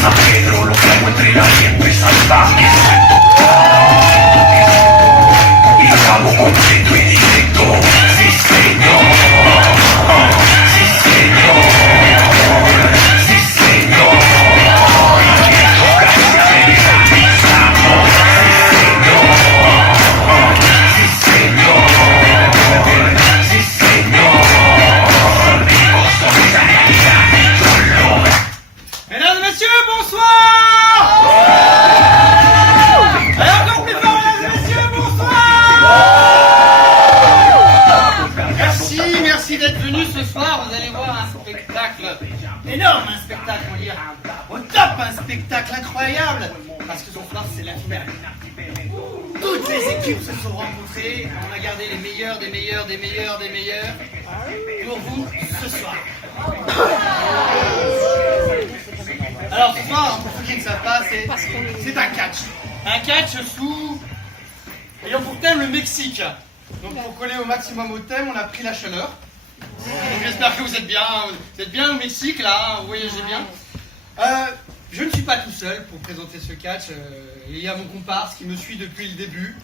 San Pedro, lo que encuentre la siempre salvaje. Y acabo completo y directo. Sí, señor. Sí, señor. Sí, señor. Gracias de mis amistades. Sí, señor. Sí, señor. Vivos con esa realidad. Mesdames et messieurs, bonsoir. Et encore plus fort, mesdames et messieurs, bonsoir. Merci d'être venus ce soir. Vous allez voir un spectacle énorme, un spectacle, on dirait au top, un spectacle incroyable. Parce que ce soir, c'est la finale. Toutes les équipes se sont rencontrées. On a gardé les meilleurs, des meilleurs, des meilleurs, des meilleurs pour vous ce soir. Alors ce soir, pour ceux qui ne savent pas, c'est un catch. Un catch sous... ayant pour thème le Mexique. Donc pour coller au maximum au thème, on a pris la chaleur. Donc j'espère que vous êtes bien. Vous êtes bien au Mexique là, hein, vous voyagez bien. Je ne suis pas tout seul pour présenter ce catch. Il y a mon comparse qui me suit depuis le début.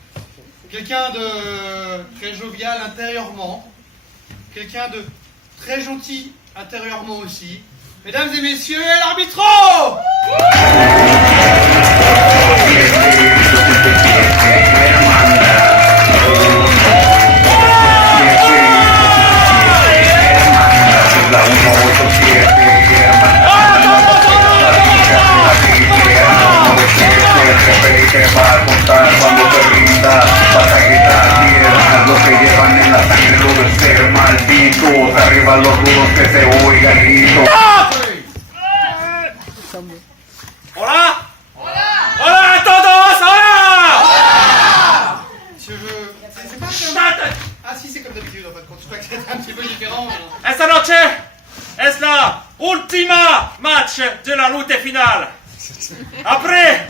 Quelqu'un de très jovial intérieurement. Quelqu'un de très gentil intérieurement aussi. Mesdames et messieurs, l'arbitro! Que va a contar cuando te rindas, vas a gritar tierra, los que llevan en la sangre lo de ser malditos, arriba los rudos que se oiga el grito. Hola! Hola! Hola a todos! Hola! Je veux... C'est pas comme... Ah si, c'est comme d'habitude en fait, quand tu crois que c'est un petit peu différent. Esta noche es la última match de la lutte finale. Après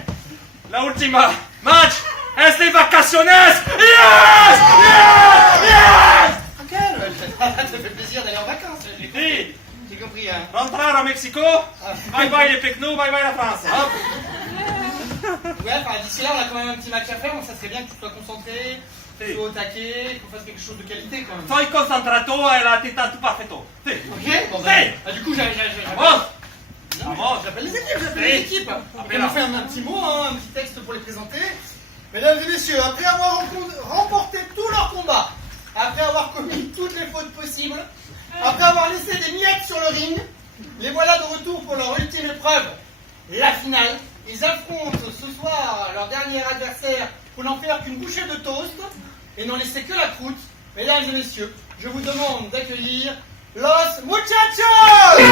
la última match es de vacaciones. Yes! Yes! Yes! Ok, ça fait plaisir d'aller en vacances. Sí. J'ai compris, hein. Rentrar a Mexico. Bye bye les Pecnos, bye bye la France. Hop. Ouais, enfin, d'ici là, on a quand même un petit match à faire, donc ça serait bien que tu sois concentré, que tu sois au taquet, qu'on fasse quelque chose de qualité quand même. Soy concentrato e la tita tu perfetto. Sí. Ok, bon Sí. bah, du coup, j'appelle Vamos. les équipes. Après, on fait un petit mot, hein, un petit texte pour les présenter. Mesdames et messieurs, après avoir remporté tous leurs combats, après avoir commis toutes les fautes possibles, après avoir laissé des miettes sur le ring, les voilà de retour pour leur ultime épreuve, la finale. Ils affrontent ce soir leur dernier adversaire pour n'en faire qu'une bouchée de toast et n'en laisser que la croûte. Mesdames et messieurs, je vous demande d'accueillir Los Muchachos!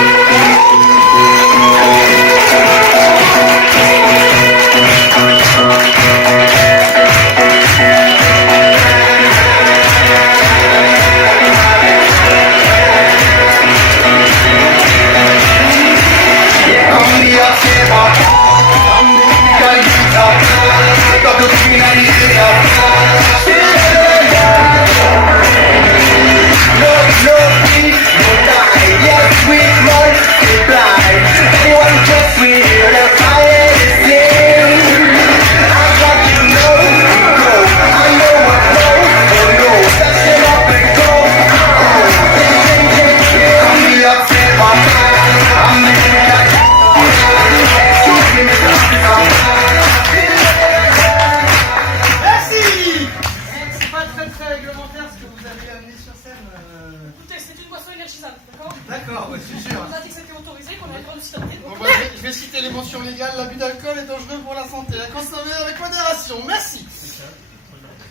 L'abus d'alcool est dangereux pour la santé. À consommer avec modération. Merci.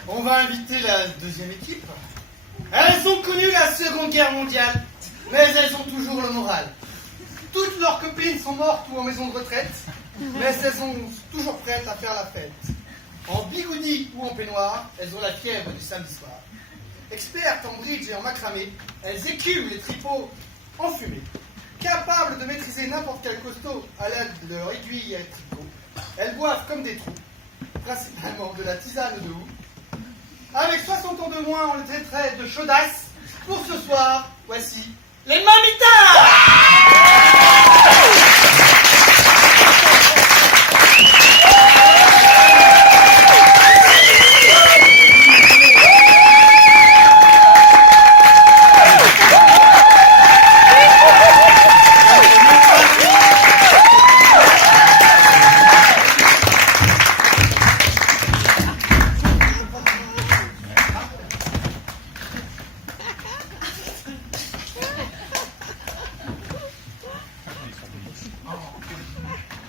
On va inviter la deuxième équipe. Elles ont connu la Seconde Guerre mondiale, mais elles ont toujours le moral. Toutes leurs copines sont mortes ou en maison de retraite, mais elles sont toujours prêtes à faire la fête. En bigoudi ou en peignoir, elles ont la fièvre du samedi soir. Expertes en bridge et en macramé, elles écument les tripots enfumés. Capables de maîtriser n'importe quel costaud à l'aide de leur aiguille et tricot, elles boivent comme des trous, principalement de la tisane de houx. Avec 60 ans de moins, on les traiterait de chaudasses. Pour ce soir, voici les Mamitas!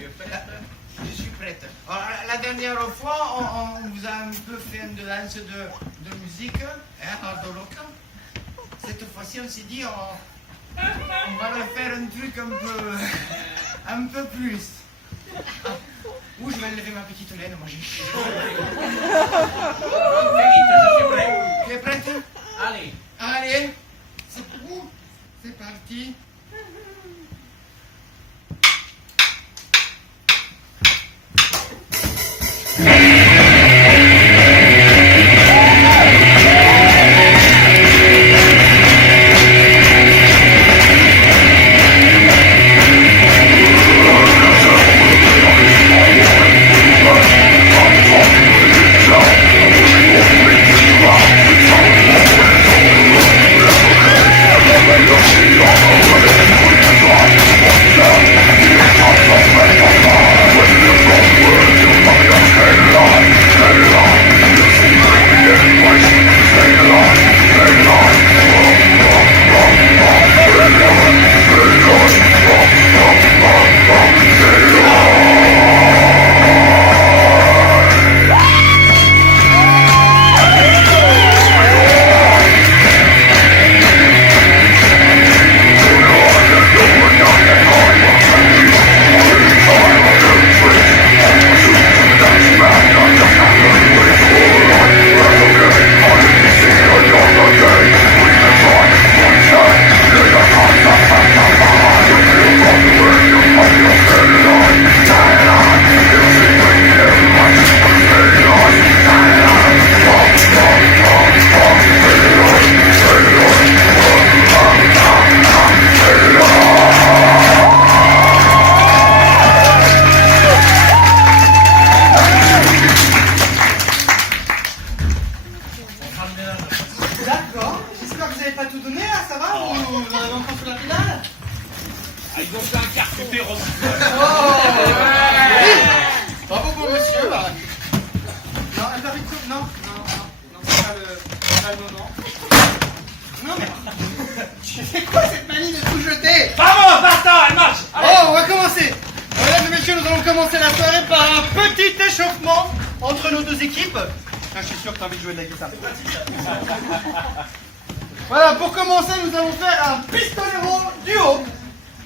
Tu es prête? Je suis prête. Alors, la dernière fois, on vous a un peu fait une danse de musique, hein, hard rock. Cette fois-ci, on s'est dit, on va le faire un truc un peu plus. Où je vais lever ma petite laine, moi j'ai chaud. Vite, je suis prêt. Tu es prête? Allez. Allez, c'est parti. D'accord. J'espère que vous n'avez pas tout donné là, ça va? Ou vous en avez encore sur la pédale? Ah, ils ont fait un quart coupé rose. Bravo pour monsieur. Bah. Non, un permis de coupe, non, c'est pas le moment. Non mais, c'est quoi cette manie de tout jeter? Vamos, basta, elle marche. Allez. Oh, on va commencer. Mesdames et messieurs, nous allons commencer la soirée par un petit échauffement entre nos deux équipes. Ah, je suis sûr que tu as envie de jouer de la guitare. Voilà, pour commencer, nous allons faire un pistolero duo.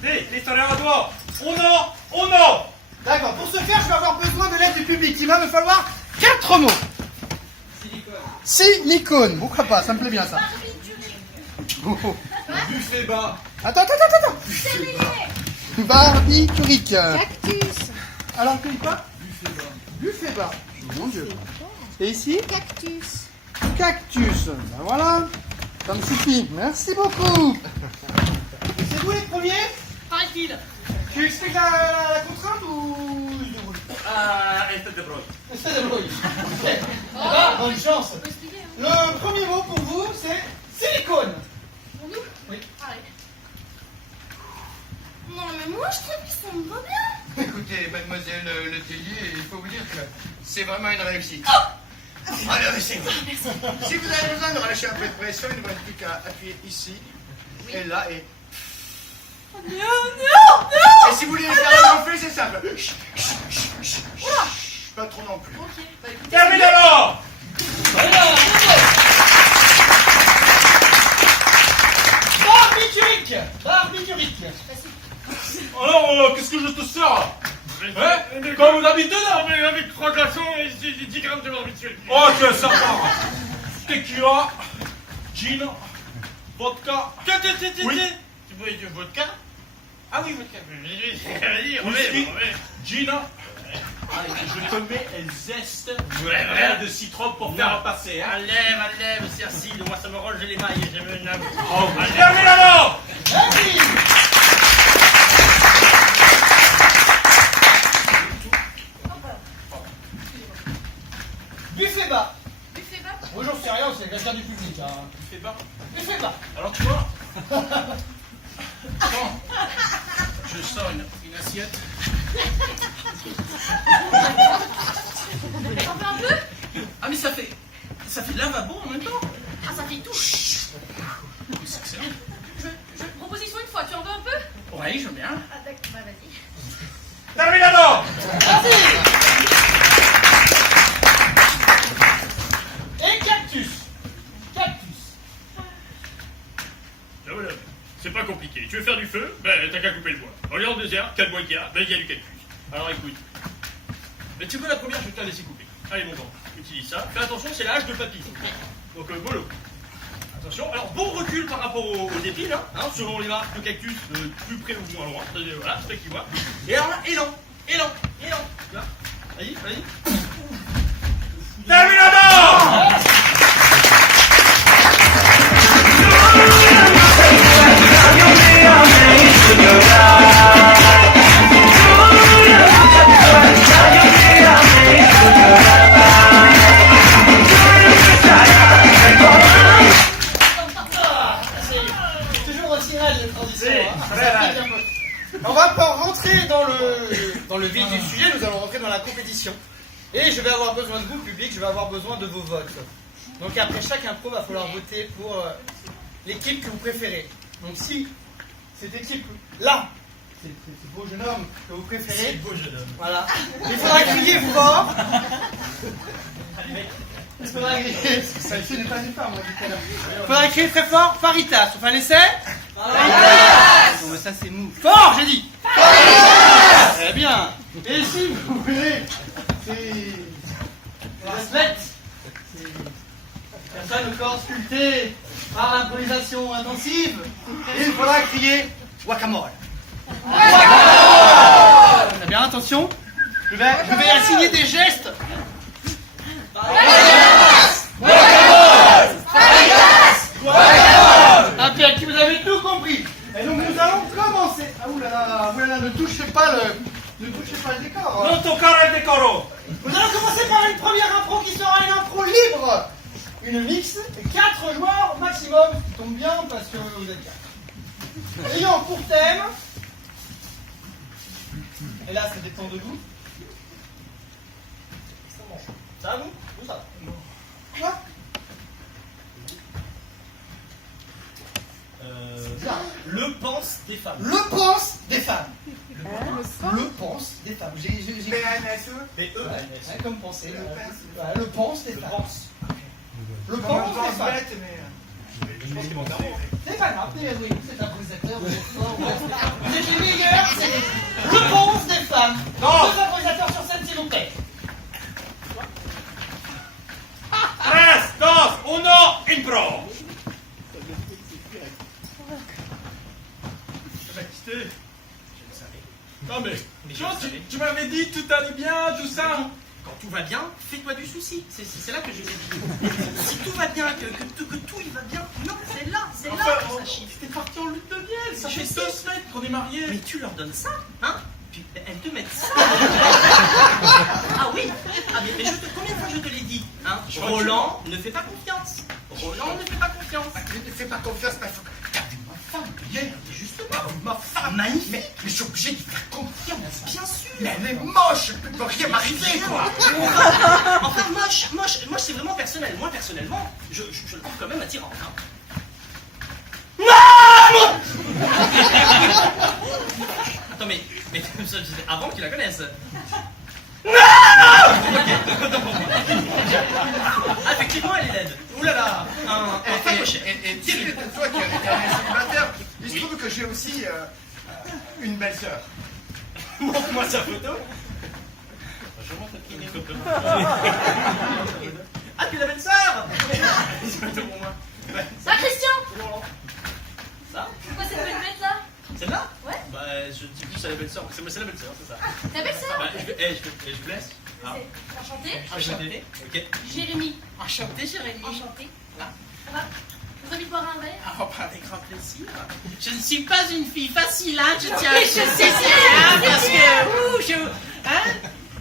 Sì, pistolero duo. Uno. D'accord, pour ce faire, je vais avoir besoin de l'aide du public. Il va me falloir 4 mots. Silicone. Pourquoi pas, ça me plaît bien ça. Buffet bas. Attends. Barbiturique. Cactus. Alors, que quoi? Buffet bas. Mon Dieu. Et ici? Cactus. Cactus. Ben voilà. Ça me suffit. Merci beaucoup. C'est vous les premiers? Tranquille. Tu expliques la contrainte ou je déroule? Este de broy. C'est débrouille. Ok. Ah, bonne chance. On peut expliquer, hein. Le premier mot pour vous, c'est silicone. Pour nous? Oui. Pareil. Non, mais moi, je trouve que ça me va bien. Écoutez, mademoiselle Le Tellier, il faut vous dire que c'est vraiment une réussite. Alors, c'est bon. Si vous avez besoin de relâcher un peu de pression, il ne vous reste plus qu'à appuyer ici, et là, et... Non. Et si vous voulez faire gonfler, c'est simple. Pas trop non plus. Ok, bah écoutez. Terminalo. Barbiturique. Alors, qu'est-ce que je te sers là? Hein? Comme d'habitude là? Mais avec 3 glaçons et 10 grammes de barbiturique. Ok, ça va. Tequila, gin, vodka. Oui. Tu bois du vodka? Ah oui, vodka. Vas-y, Whisky, remets. gin. Allez, je te mets un zeste Ouais. de citron pour faire passer. Hein? Allez, c'est assis. Moi, ça me ronge les mailles. J'aime une âme. Oh, terminalo. Vas-y. Buffet bas. Buffet bas. Moi, j'en sais rien, c'est le gardien du public. Hein. Tu fais pas. Buffet bas. Alors tu vois, quand je sors une assiette, T'en fais un peu? ah mais ça fait lavabo en même temps. Ah, ça fait tout. C'est excellent. Je proposition une fois, tu en veux un peu? Oui, j'aime bien. Ah, d'accord, bah vas-y. Terminado. calme-moi qu'il y a. Ben, il y a du cactus. Alors écoute. Mais tu veux la première, je vais te la laisser couper. Allez, mon grand, utilise ça. Fais attention, c'est la hache de papy. Donc, mollo. Attention, alors bon recul par rapport aux épines, hein, selon les marques de cactus, plus près ou moins loin. Voilà, c'est toi qui vois. Et alors là, élan. Tu vois. Vas-y. Terminado! C'est toujours aussi raide les transitions. Hein. Ça pique un peu. On va pas rentrer dans le vif du sujet, nous allons rentrer dans la compétition. Et je vais avoir besoin de vous, public, je vais avoir besoin de vos votes. Donc après chaque impro, il va falloir voter pour l'équipe que vous préférez. Donc si cette équipe-là, c'est ce beau jeune homme que vous préférez, Beau jeune homme. voilà, il faudra crier fort. Il faudra crier, ça ici n'est pas une femme, on l'a dit tout à l'heure. Il faudra crier très fort, Faritas. Enfin, l'essai Faritas. Bon, mais ça c'est mou. Fort, j'ai dit. Faritas. Très bien. Et si vous voulez, c'est athlète, c'est personne au corps sculpté par l'improvisation intensive. Et il faudra crier guacamole. Très bien, attention. Je vais assigner des gestes. Impec, vous avez tout compris. Et donc nous allons commencer. Ah oulala, ne touchez pas le décor. Non toccare il decoro! Nous allons commencer par une première impro qui sera une impro libre. Une mix, 4 joueurs maximum, ce qui tombe bien parce que vous êtes 4. Ayant pour thème, et là c'est des temps de vous. Ça va vous? Où ça? Quoi? Le pense des femmes. Le pense des femmes. Le pense des femmes. J'ai PNSE. ouais, comme penser. Le pense des femmes. Le On pense des pense femmes. bête, mais... C'est pas grave, oui, c'est improvisateur, vous êtes fort, vous êtes les meilleurs, c'est le pense des femmes. Non. 2 improvisateurs sur scène, s'il vous plaît. 3, 2, 1, impro! Baptiste, je le savais. Non mais tu m'avais dit tout allait bien, tout ça. Quand tout va bien, fais-toi du souci. C'est là que je l'ai dit. Si tout va bien, que tout il va bien, non, c'est là que ça chiffre. T'es parti en lune de miel, ça Je fait sais. 2 semaines qu'on est mariés. Mais tu leur donnes ça, hein? Puis elles te mettent ça. Ah oui. Ah mais combien de fois je te l'ai dit, hein? Roland ne fait pas confiance. Roland ne fait pas confiance. Je ne fais pas confiance, mais il faut garder ma femme. Bien, Justement. ma femme. Magnifique. Mais je suis obligé de faire confiance. Bien sûr. Mais elle est moche, il ne peut rien m'arriver, quoi. Enfin, moche, c'est vraiment personnel. Moi, personnellement, je le trouve quand même attirant. Hein. Attends, mais avant que tu la connaisses. Ah, effectivement, elle est laide. Ouh là là. Un crochet. Et tu sais, toi qui es un célibataire, il se trouve que j'ai aussi une belle-sœur. Montre-moi sa photo. Ah, tu es la belle-sœur. C'est photo pour moi. Ah, Christian! Ça? C'est quoi cette belle bête là? Celle-là? Ouais. Bah, je dis plus à la belle-sœur. C'est la belle-sœur, c'est ça. Ta belle-sœur? Bah, je vous laisse. Ah. Enchantée. Enchanté. Ok. Jérémy. Enchanté, Jérémy. Enchantée. Ah. Ça va? Vous avez boire un verre? Oh, bah, avec grand plaisir. Je ne suis pas une fille facile, hein, je tiens Oui, à je sais, préciser, hein, parce que,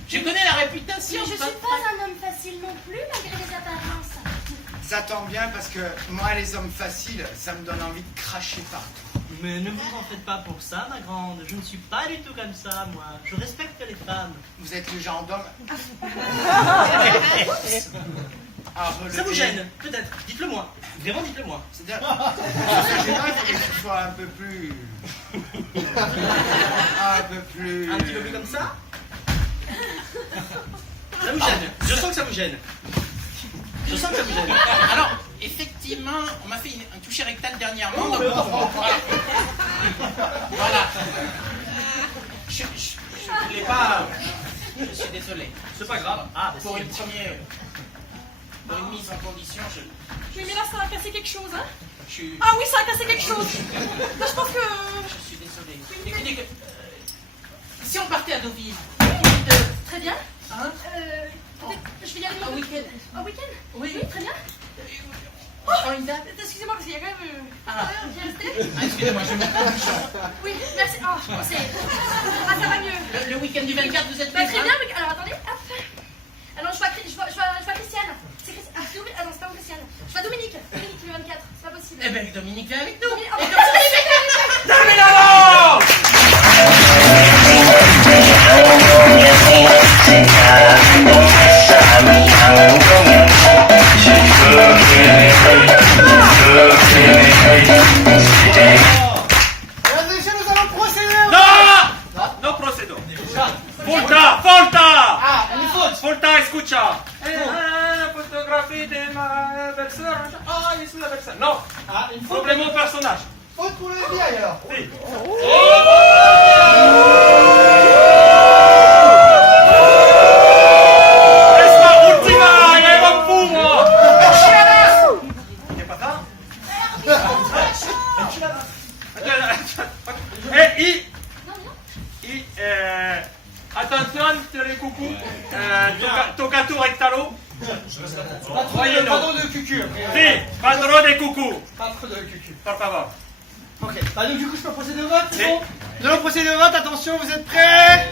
je connais la réputation. Mais je suis pas un homme facile non plus, malgré les apparences. Ça tombe bien parce que moi, les hommes faciles, ça me donne envie de cracher partout. Mais ne vous en faites pas pour ça, ma grande. Je ne suis pas du tout comme ça, moi. Je respecte les femmes. Vous êtes le genre d'homme à relever. Ça vous gêne, peut-être. Dites-le moi. Vraiment, dites-le moi. C'est-à-dire, ce gênant, il faut que ce soit un peu plus... Un peu plus... Un petit peu plus comme ça. Ça vous gêne. Je sens que ça vous gêne. Je sens que ça vous gêne. Alors, effectivement, on m'a fait un toucher rectal dernièrement. Donc, voilà. Je voulais pas. Je suis désolé. C'est pas grave. Ah, pour une première. Pour une mise en condition, Oui, mais là, ça a cassé quelque chose, hein? je suis. Ah oui, ça a cassé quelque chose. Là, je pense que... Je suis désolé. Écoutez, si on partait à Deauville. Très bien. Hein? Peut-être que je vais y aller. Un week-end. Un week-end? Oui. Très bien. On prend une date. Excusez-moi, parce qu'il y a quand même... Ah. Qui est resté? Ah, excusez-moi, je me trompe. Oui, merci. Oh, c'est... Ah, ça va mieux. Le week-end du 24, vous êtes Bah, libre, très hein? bien, mais... Alors, attendez, hop. Alors, je vois Christiane. C'est Christiane. Ah, c'est ah non, c'est pas Christiane. Je vois Dominique. Dominique, le 24. C'est pas possible. Eh ben, Dominique vient avec nous. Dominique, oh, Dominique. Terminado! Mesdames et messieurs, nous allons procéder. No! No procedo. Volta! Ah, une faute. Volta, escucha. Fotografie de ma belle-sœur. Ah, je suis la belle-sœur. Non. Ah, une faute. Problème au personnage. Faute pour le FBI alors. Si. Es la última, ya era un fumo. ¿Qué pasa? Attention, tirez coucou. Tocato rectalo. Pas trop de cucu. Si, pas trop de coucou. Pas trop de cucu. Por favor. Ok. Bah donc du coup je peux procéder au vote, c'est Oui. bon? Nous allons procéder au vote, attention, vous êtes prêts?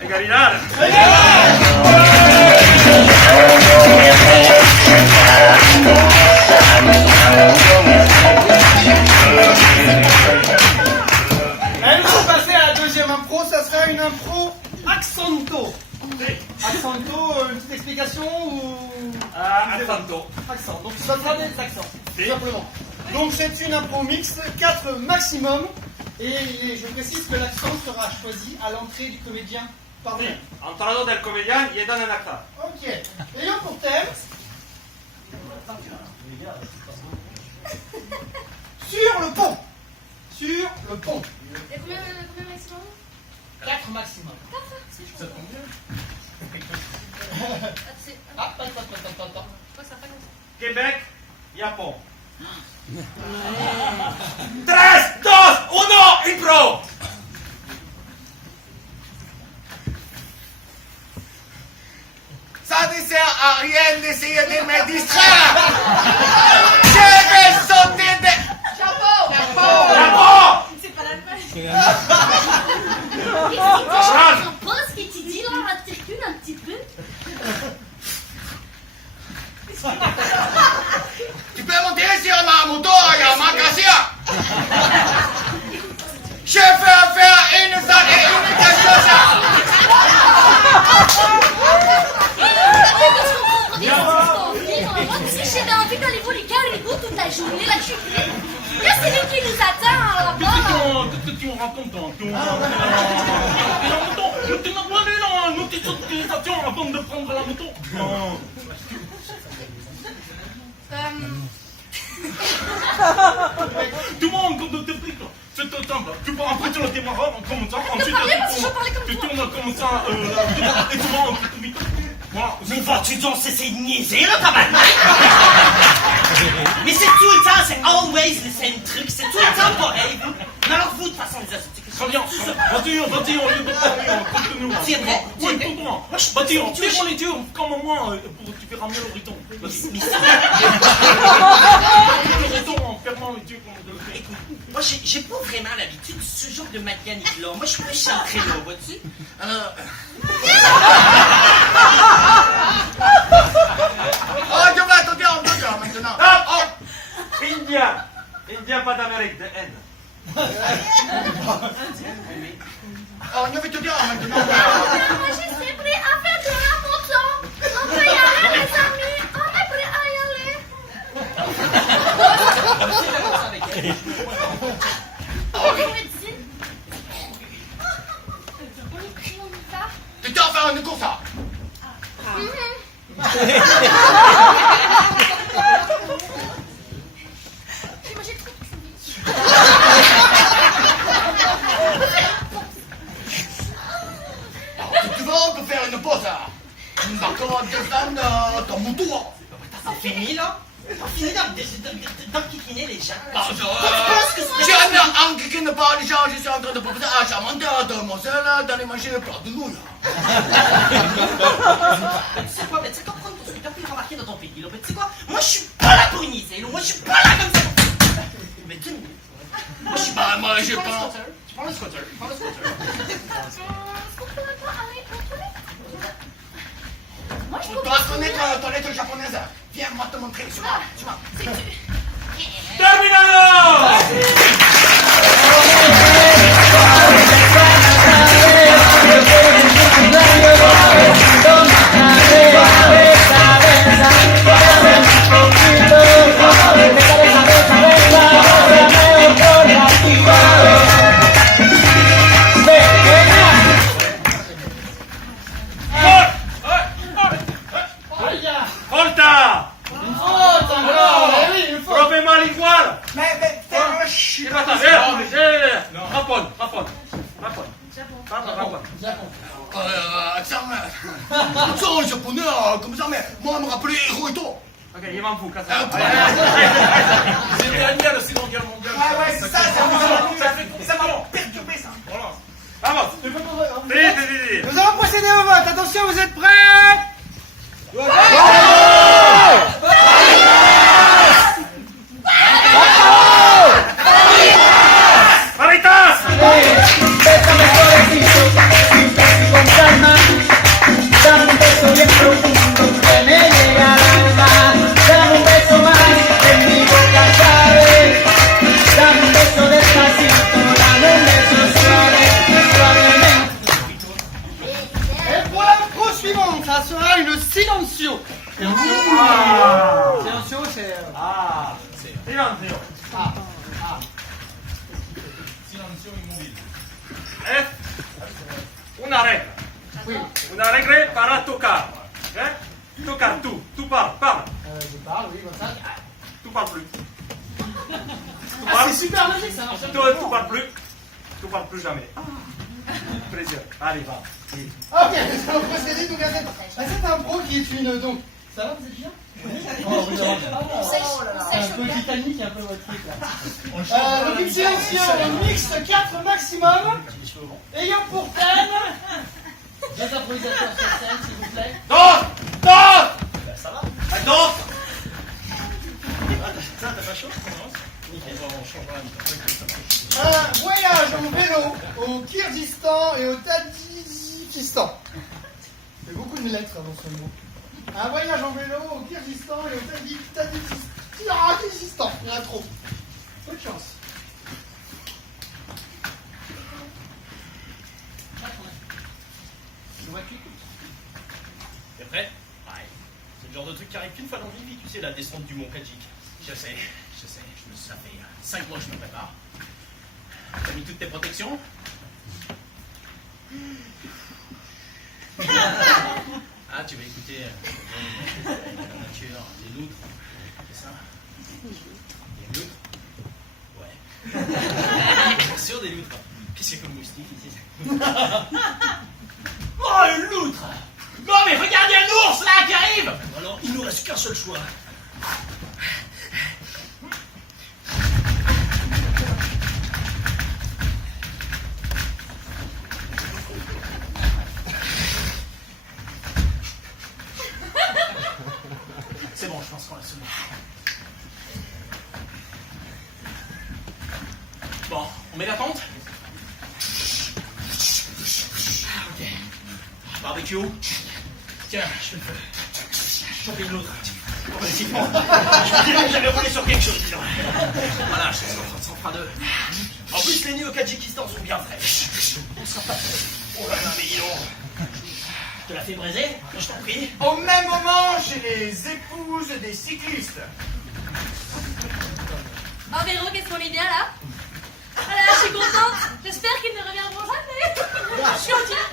Legalidad. Allez, nous allons passer à la deuxième impro, ça sera une impro accento. Accento, une petite explication ou... Accento. Accent, donc ça sera des accents, tout Oui. simplement. Donc c'est une impro mixte, 4 maximum, et je précise que l'accent sera choisi à l'entrée du comédien par Si, lui. entrado del comedian y dan en acta. Ok, ayant pour thème... Sur le pont. Sur le pont. Et combien maximum? 4 maximum. C'est chaud. Ça tombe bien. C'est... Ah, attends. Je crois que ça fait comme ça. Québec, Japon. 3, 2, 1, impro! Ça ne sert à rien d'essayer de me distraire. Je vais sauter de... Japon! C'est pas la même. Je comprends ce que tu dis là, articule un petit peu. Tu peux monter sur ma moto, ma cassure. Je vais faire une seule et unique chose. Parce que j'avais envie d'aller voir les caribous toute la journée, là je suis prête. Là c'est lui qui nous attend là-bas. Qu'est-ce que tu racontes dans tout? Tu n'as pas lu dans une petite autorisation avant de prendre la moto? Non. Tout le monde compte tes briques. C'est simple. Tu pars après sur le démarrage comme ça. Ensuite, parler parce que je parlais comme tu toi. tournes comme ça. Et tu vas tout vite. Voilà. Mais vas-tu donc cesser de niaiser, là, tabarnak? Mais c'est tout le temps, c'est always le same truc, c'est tout le temps pareil, vous. Mais alors vous, de toute façon, les associés, Très bien. Vas-y, on lieu de parler. Continue. C'est vrai, Oui, c'est vrai. toi. Moi, je Vas-y, pense que tu ferme les yeux comme moi pour tu fais ramener le rythme. Vas-y. Mais ça, Le rythme en fermant les yeux comme de le faire. écoute, moi, j'ai pas vraiment l'habitude de ce genre de mécanique-là. Moi, je suis plus centré là, vois-tu? Oh, je vais te dire un truc maintenant. Stop! Indien! Indien, pas d'Amérique, de Inde. Oh, je vais te dire maintenant. Moi je suis prêt à faire de la moto. On peut y aller les amis. On est prêt à y aller. On y va. Tu dois faire une course. Mhm. J'ai mangé trop de cuits. Si tu veux, on peut faire une pause. D'accord, descendre ton mouton. C'est fini là? T'as fini d'enquiquiner les gens. Je n'enquiquine pas les gens, je suis en train de proposer à charmante demoiselle d'aller manger un plat de nouilles. Tu sais quoi, mais tu sais quoi, prendre ton scooter puis le remarquer dans ton pays. Là. Mais tu sais quoi, moi je suis pas là pour initier, là. Moi je suis pas là comme ça. Mais tu moi je suis pas là, moi je pense. Tu prends le scooter, prends le scooter. Est-ce qu'on pourrait pas aller aux toilettes? Moi, je On trouve doit connaître la toilette japonaise. Viens, moi te montrer. Tu vois. Terminado! Volta! Oh, encore! Eh oui, une fois! Problema lingual! Mais fais le chien. Rapon. Attends, japonais, comme ça, mais moi, me rappeler Hirohito. Ok, il m'en fout, casse. Ils étaient alliés à la Seconde Guerre mondiale. Ouais, c'est ça m'a perturbé, ça. Voilà. Vamos! Vite! Nous allons procéder au vote. Attention, vous êtes prêts? ¡Maritas! Bésame suavecito, sin con calma. Dame un beso bien profundo que me llega al alma. Dame un beso más en mi boca, ¿sabes? Dame un beso despacito, dame un beso suave, suavemente. Et pour la pro suivante, ça sera une silencio. Silencio, c'est... Silencio. Silenzio immobile. Es una regla. Una regla para tocar. ¿Eh? Tocar tú. Tú parles. Je parle, oui, comme ça. Tú parles plus. Tu Ah, parles. c'est super logique, ça marche. Tu parles plus. Tu parles plus jamais. Plaisir. Allez, va. Oui. Ok, nous allons procéder donc à cette impro qui est une... Donc, ça va, vous êtes bien? Oh, oui, un peu Titanic, un peu votre truc là. Donc une silencio, un mixte 4 maximum, ayant pour thème... Des improvisateurs sur scène, s'il vous plaît. D'autres! D'autres! Ça va? D'autres! Ça, t'as pas chaud? Un voyage en vélo au Kyrgyzstan et au Tadjikistan. Il y a beaucoup de lettres dans ce mot. Un voyage en vélo au Kyrgyzstan et au Tadjikistan. Il y en a trop. Bonne chance. T'es prêt? Ouais. C'est le genre de truc qui arrive qu'une fois dans une vie, tu sais, la descente du mont Kajik. Je sais. Ça fait 5 mois que je me prépare. T'as mis toutes tes protections? Ah, tu vas écouter la nature, les loutres, c'est ça? Des loutres? Ouais. Bien sûr, des loutres. Qu'est-ce que c'est comme moustique ici? Oh, une loutre! Non, mais regardez un ours là qui arrive! Alors, il nous reste qu'un seul choix. C'est bon, je pense qu'on l'a semé. Bon, on met la tente? Ok. Barbecue. Tiens, je fais le feu. Choper une autre. Progressivement. Je dirais que j'avais roulé sur quelque chose, disons. Voilà, je suis en train de s'en faire deux. En plus, les nuits au Tadjikistan sont bien fraîches. On sera pas prêts. Oh là là, mais dis donc. Je te la fais braiser, je t'en prie. Au même moment, chez les épouses des cyclistes. Oh Véro, qu'est-ce qu'on est bien là? Ah là, je suis contente. J'espère qu'ils ne reviendront jamais. Je suis entière.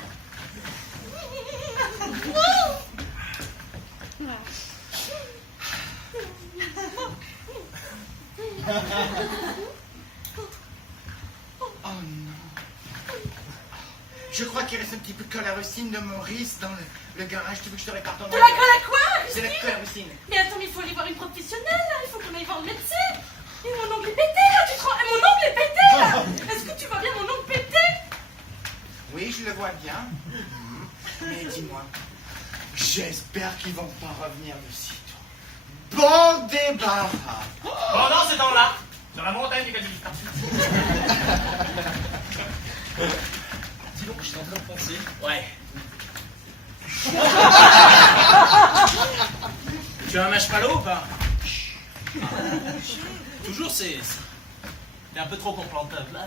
Oh non. Je crois qu'il reste un petit peu de colle à rustine de Maurice dans le garage. Tu veux que je te répartonne? De la colle à quoi, C'est la Christine? colle à rustine. Mais attends, mais il faut aller voir une professionnelle, là. Il faut qu'on aille voir le médecin. Et mon ongle est pété, là. Tu te rends... Et mon ongle est pété, là. Est-ce que tu vois bien mon ongle pété? Oui, je le vois bien. Mais dis-moi, j'espère qu'ils vont pas revenir de sitôt. Bon débarras. Pendant ce temps-là, sur la montagne du Kazakhstan. Dis donc, j'étais en train de penser. Ouais. Tu as un marshmallow ou pas? Toujours, c'est un peu trop complaisable, là.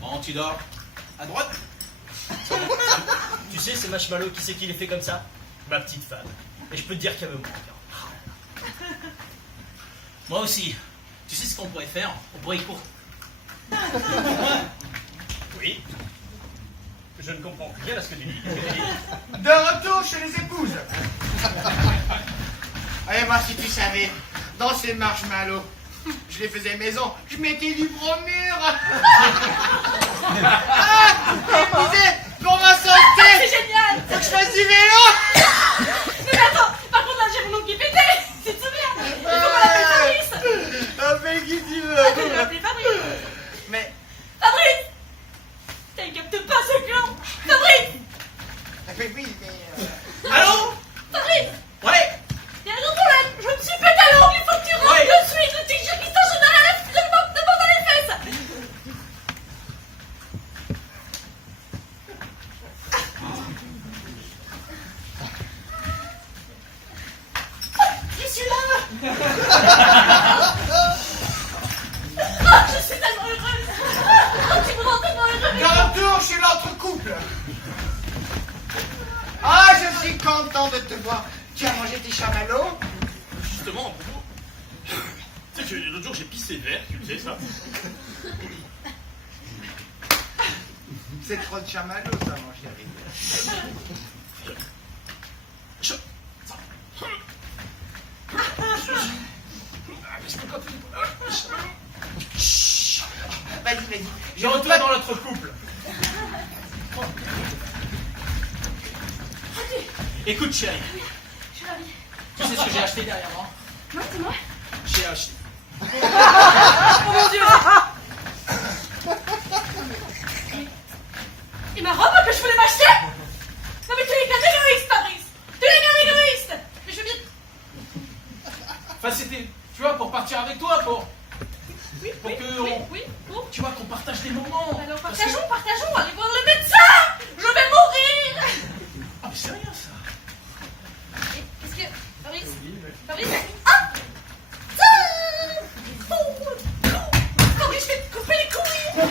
Bon, tu dors. À droite. Tu sais, ces marshmallows, qui c'est qui les fait comme ça? Ma petite femme. Et je peux te dire qu'elle me manque. Moi aussi. Tu sais ce qu'on pourrait faire? On pourrait y courir. Oui. Je ne comprends rien à ce que tu dis. De retour chez les épouses. Allez, moi, si tu savais, dans ces marshmallows, je les faisais maison, je mettais du bromure. Ah, il me disait, pour ma santé, C'est génial. faut que je fasse du vélo. Mais attends, par contre, là, j'ai mon ongle qui est pété. Tu te souviens? Il faut qu'on l'appelle Fabrice. Appelle qui tu veux. Ah, tu veux l'appeler Fabrice? Mais, Fabrice! T'as capte pas ce clan! Fabrice! mais oui, mais... Allô? Fabrice! Ouais. Y'a un gros problème! Je me suis pété à l'ongle, il faut que tu rentres Ouais. de suite! Le t-shirt qui s'enchaîne dans la lèvre, de dans les fesses! Je suis là! Ah, je suis tellement heureuse! Ah, tu me rends tellement heureuse! De retour chez l'autre couple. Ah, je suis content de te voir. Tu as mangé tes chamallows? Justement, en propos. Tu sais que l'autre jour j'ai pissé vert, tu le sais ça? C'est trop de chamallows, ça, mon chéri. Chut. Vas-y, vas-y. Je retourne dans notre couple. Écoute, chérie. Je suis ravie. Tu sais ce que j'ai acheté derrière moi? Non, c'est moi? J'ai acheté. Oh mon Dieu! Et ma robe que je voulais m'acheter? Non mais tu es qu'un égoïste, Fabrice! Tu es qu'un égoïste! Mais je veux bien... Enfin, c'était, tu vois, pour partir avec toi, pour Oui, Pour oui, que oui, on- oui, pour... tu vois, qu'on partage des moments. Alors Parce partageons, que- partageons, allez voir le médecin! Je vais mourir! Ah, mais c'est rien, ça. Et qu'est-ce que... Fabrice? Fabrice? Ah! Fabrice, je vais te couper les couilles! Je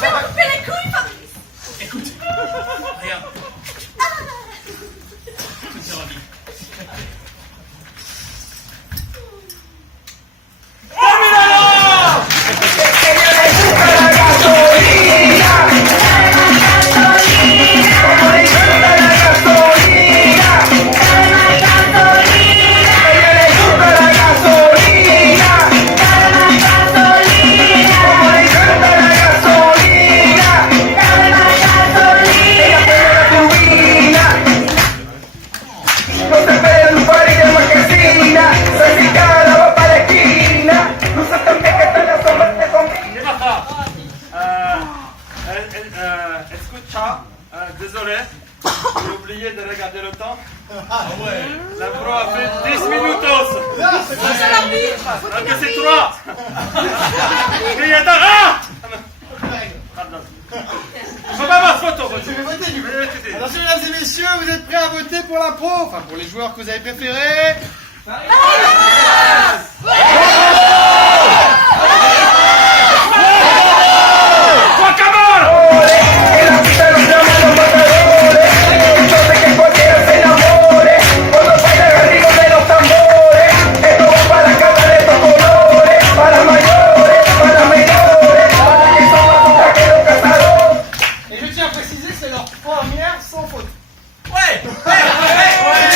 vais te couper les couilles, Fabrice! Écoute, regarde. Tout est remis. No se espera en un party de marquesina, Mexicana va para la esquina, luces también que están las sombras de combina. Et ma femme, escucha, désolé, j'ai oublié de regarder le temps. Ah ouais. La pro a fait 10 minutos. Donc c'est 3. Et attends, ah! Pardon. Je vais ma photo. Tu veux voter du coup? Attention mesdames et messieurs, vous êtes prêts à voter pour la pro? Enfin pour les joueurs que vous avez préférés? Que la pista nos llama a los matadores, entonces que cualquiera se enamore, cuando baila el ritmo de los tambores, esto va para la casa de estos colores, para mayores, para menores, para que son más putas que los cazadores. Et je tiens à préciser, c'est leur première sans faute. Ouais, ouais, ouais, ouais.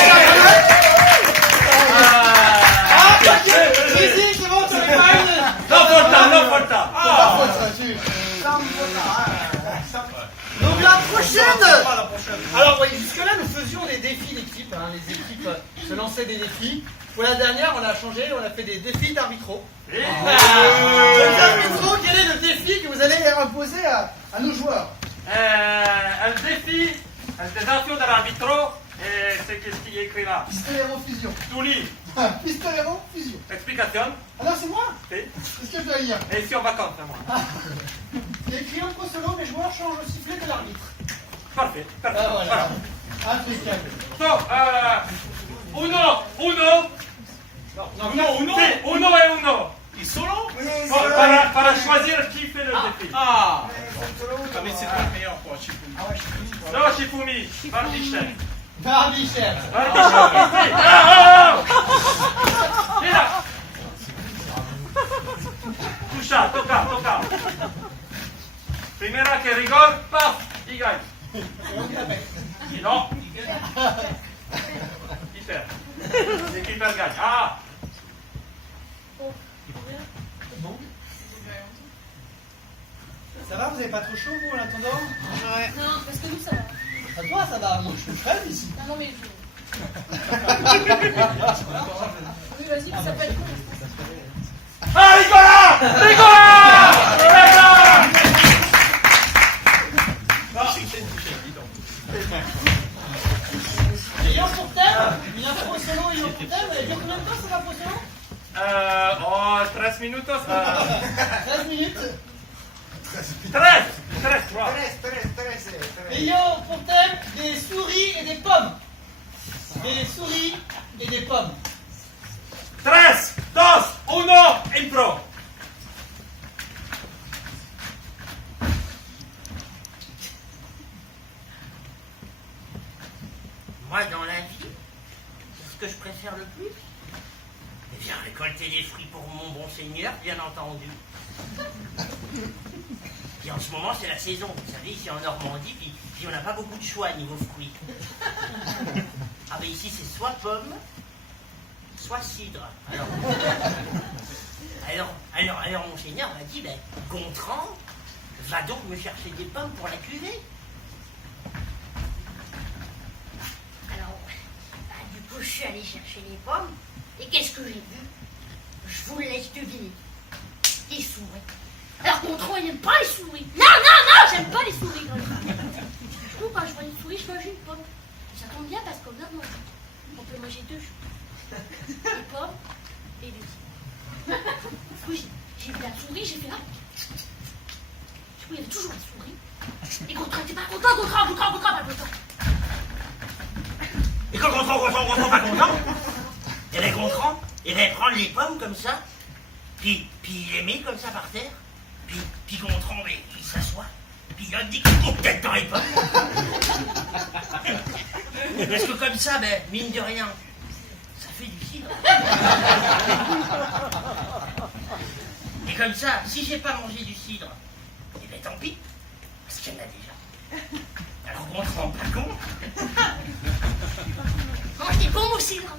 toujours des défis d'équipe. Hein. Les équipes se lançaient des défis. Pour la dernière, on a changé, on a fait des défis d'arbitraux. Les arbitraux, quel est le défi que vous allez imposer à nos joueurs? El desafio dell'arbitro, c'est qu'est-ce qui est écrit là? Pistolero fusion. Tu lis. Pistolero fusion. Explication. Ah non, c'est moi. Si. Qu'est-ce que je dois lire? Et sur vacances, moi. Il y a écrit en pro solo, les joueurs changent le sifflet de l'arbitre. Parfait, parfait. Ah voilà. Impeccable. So, uno. Uno et uno. Il solo Para choisir qui fait le défi. Ah mais c'est pas le meilleur pour Shifumi. No, Shifumi, Barbichel. Barbichel. Mira. Toucha, toca. Primera que rigole, paf, il gagne. Non. Il perd. L'équipe perd gagne. Ah. Bon. Ça va, vous avez pas trop chaud vous en attendant? Non, parce que nous, ça va. À toi ça va, moi je suis frais ici. Ah non, mais je... Oui, vas-y, ça peut être cool. Ah, Nicolas! Ayant pour thème, il y a un pro solo ayant pour thème, vous avez dit combien de temps ça va pro solo? 13 minutos. 13 minutes. 13, Ayant pour thème des souris et des pommes. Des souris et des pommes. 3, 2, 1, intro. Moi, dans la vie, ce que je préfère le plus, eh bien, récolter des fruits pour mon bon Seigneur, bien entendu. Puis en ce moment, c'est la saison, vous savez, ici en Normandie, puis on n'a pas beaucoup de choix niveau fruits. Ah ben ici, c'est soit pomme, soit cidre. Alors mon Seigneur m'a dit, ben, Gontran, va donc me chercher des pommes pour la cuvée. Alors, du coup, je suis allée chercher les pommes. Et qu'est-ce que j'ai vu? Je vous laisse deviner. Des souris. Alors, Gontran, il n'aime pas les souris. Non, j'aime pas les souris. Du coup, quand je vois une souris, je mange une pomme. Ça tombe bien parce qu'on vient de manger. On peut manger deux choses. Des pommes et des souris. Du coup, j'ai vu la souris, j'ai fait là. Du coup, il y avait toujours la souris. Et Gontran n'était pas content, Gontran pas content. Et quand Gontran pas content, et bien Gontran, il va prendre les pommes comme ça, puis il les met comme ça par terre, puis Gontran, il s'assoit, puis il a dit qu'il coupe peut-être dans les pommes. Parce que comme ça, ben, mine de rien, ça fait du cidre. Et comme ça, si j'ai pas mangé du cidre, eh bien tant pis, parce qu'il y en a déjà. Alors Gontran, pas con. Mange des pommes au cidre.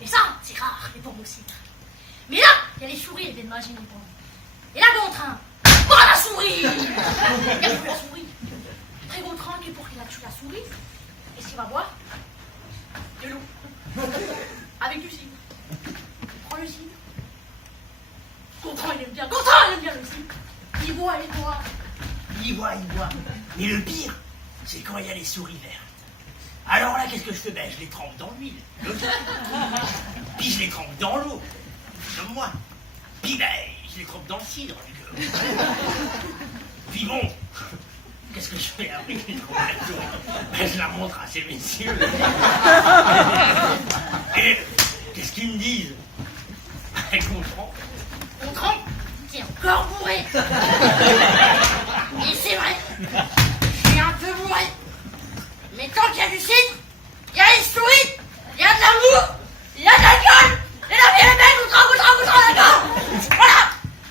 Et ça, c'est rare, les pommes au cidre. Mais là, il y a les souris, elles viennent manger les pommes. Et là, Gontran, pas la souris. Il n'y a plus la souris. Après, Gontran, qui est pour qu'il a tué la souris, qu'est-ce qu'il va boire? De l'eau. Avec du cidre. Il prend le cidre. Gontran, il aime bien le cidre. Il boit. Il boit. Mais le pire, c'est quand il y a les souris vertes. Alors là, qu'est-ce que je fais? Ben, je les trempe dans l'huile. Puis je les trempe dans l'eau. Comme moi. Puis ben, je les trempe dans le cidre. Puis bon, qu'est-ce que je fais après que je les trempe dans l'eau? Ben, je la montre à ces messieurs. Et qu'est-ce qu'ils me disent? Ben, Gontran, t'es encore bourré. Et c'est vrai, je suis un peu bourré. Mais tant qu'il y a du cidre, il y a les souris, il y a de l'amour, il y a de l'alcool, et la vie est belle, Gontran, d'accord. Voilà,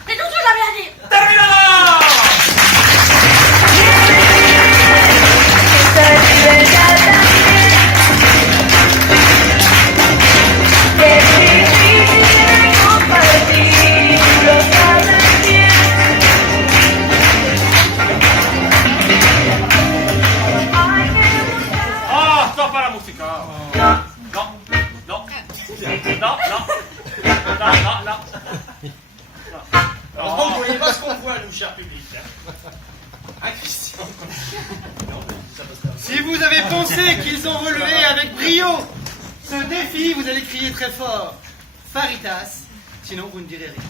c'est tout ce que j'avais à dire. Terminado! fantastica. Non, non, non, non, non, non. Heureusement que vous voyez pas ce qu'on voit, nous, cher public. Ah, Christian. Si vous avez pensé qu'ils ont relevé avec brio ce défi, vous allez crier très fort. Faritas, sinon vous ne direz rien.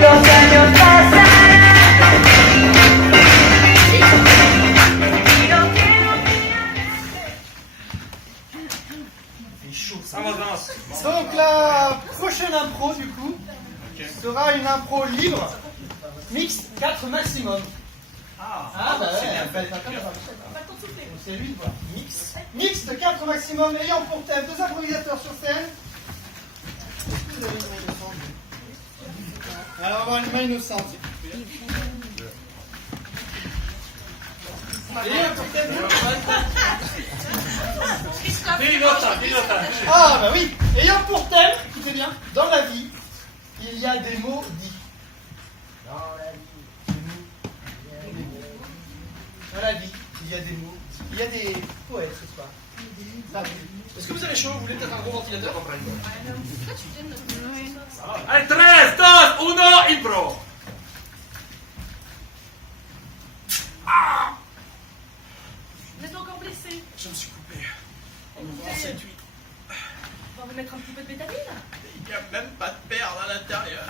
Los años pasan y no quiero Ça m'avance. Donc la prochaine impro du coup sera une impro libre, mixte 4 maximum. Ah bah ouais, c'est lui de voir. Mixte 4 maximum ayant pour thème 2 improvisateurs sur scène. Est-ce que vous avez une main innocente? Alors on va avoir une main innocente. Ayant pour thème... Ah bah oui. Ayant pour thème, écoutez bien, dans la vie, il y a des mots dits. Dans la vie, il y a des mots. Il y a des poètes ce soir. Est-ce que vous avez chaud? Vous voulez peut-être un gros ventilateur? Allez, 3, 2, 1, impro. Vous êtes encore blessé. Je me suis coupé. En ouvrant cette huile. On va vous mettre un petit peu de bétamine. Il n'y a même pas de perles à l'intérieur.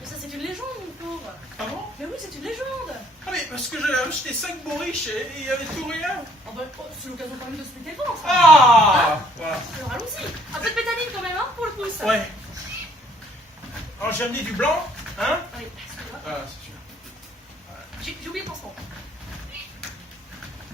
Mais ça, c'est une légende, mon pauvre. Ah bon? Mais oui, c'est une légende. Ah mais parce que j'avais acheté 5 bourriches et il y avait tout rien. Oh, bah, c'est l'occasion quand même de se péter le ventre. Ah voilà. Alors allons-y. Un peu de bétamine quand même, hein, pour le pouce. Ouais. Alors j'ai amené du blanc, hein? Allez, excusez-moi. Ah, c'est sûr. J'ai oublié le pansement.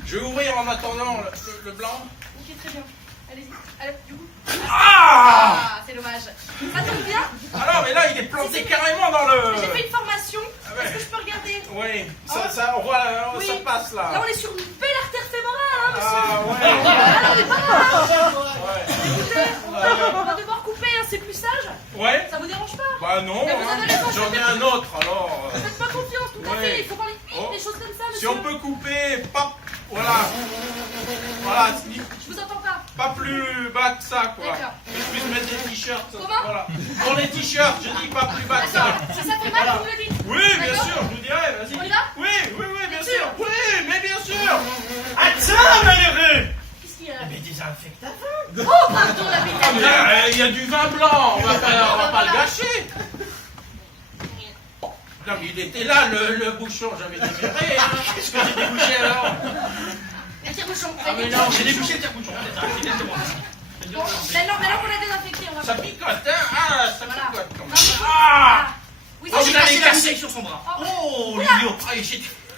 Je vais ouvrir en attendant le blanc. Ok, très bien. Allez-y. Allez, du coup. Ah C'est dommage. Ça tombe bien. Ah non, mais là, il est planté carrément dans le... J'ai fait une formation. Ah ouais. Est-ce que je peux regarder? Oui, Ah. ça, on voit, Oui. ça passe là. Là, on est sur une belle artère fémorale, hein, monsieur. Ah ouais. Ah, on est pas mal. Ouais. Écoutez, on va devoir couper, hein, c'est plus sage. Ouais. Ça vous dérange pas? Bah non, Mais vous hein. avez raison, J'en ai un autre alors. Faites pas confiance, tout à Ouais. fait. Il faut parler Oh. des choses comme ça, Si monsieur. on peut couper, pas... Voilà. Voilà, Je vous entends pas. pas plus bas que ça quoi. D'accord. Que je puisse mettre des t-shirts. Comment? Voilà. Pour les t-shirts, je dis pas plus bas que ça. D'accord. Si ça fait mal, vous me le dites. Oui, bien D'accord. sûr, je vous dirai, vas-y. On y va? Oui, oui, oui, bien sûr. sûr. Oui, mais bien sûr. Attends, malheureux! Qu'est-ce qu'il y a? Mais désinfecte avant! Oh, pardon, la Ah, bétail. mais, il y a du vin blanc, on va pas le gâcher. Non, mais il était là, le bouchon, j'avais débouché, hein. Qu'est-ce que j'ai débouché alors? Un tire-bouchon. Ah, mais non, J'ai débouché le tire-bouchon. Bon, maintenant qu'on a désinfecté, on va... ça picote, hein. Ah, ça Voilà. picote quand même. Non, mais- Ah. Oui, Oh, ça j'ai va. cassé la bouteille sur son bras. Oh, l'idiot!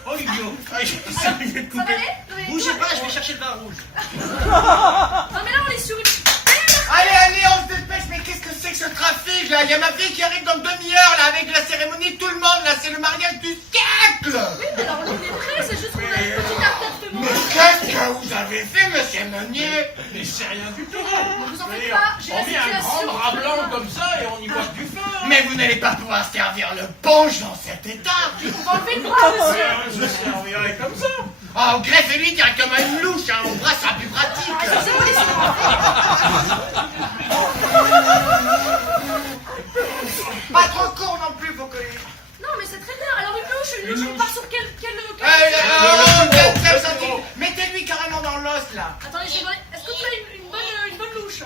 Oh, l'idiot! Ah, j'ai Ça va aller? Non, mais- Bougez pas, je vais chercher le vin rouge. Non, mais là, on est sur une... Allez, on se dépêche, mais qu'est-ce que c'est que ce trafic là? Il y a ma fille qui arrive dans demi-heure là avec la cérémonie, tout le monde là, c'est le mariage du siècle! Oui, mais alors, on est prêts, c'est juste qu'on a une petite artère fémorale. Qu'est-ce que vous avez fait, monsieur Meunier? Mais c'est rien du tout. Ne vous en faites pas, j'ai la On met un grand situation. drap blanc comme ça et on y voit du feu. Mais vous n'allez pas pouvoir servir le punch dans cet état! On va enlever le bras, monsieur. Je servirai comme ça. Oh, greffez-lui directement une louche, hein, au bras sera plus pratique! Excusez-moi, laissez-moi. Pas trop court non plus, vos collègues! Non, mais c'est très bien. Alors, une louche, on part sur quel... Mettez-lui carrément dans l'os là! Attendez, je vais demander... Est-ce que tu as une bonne louche?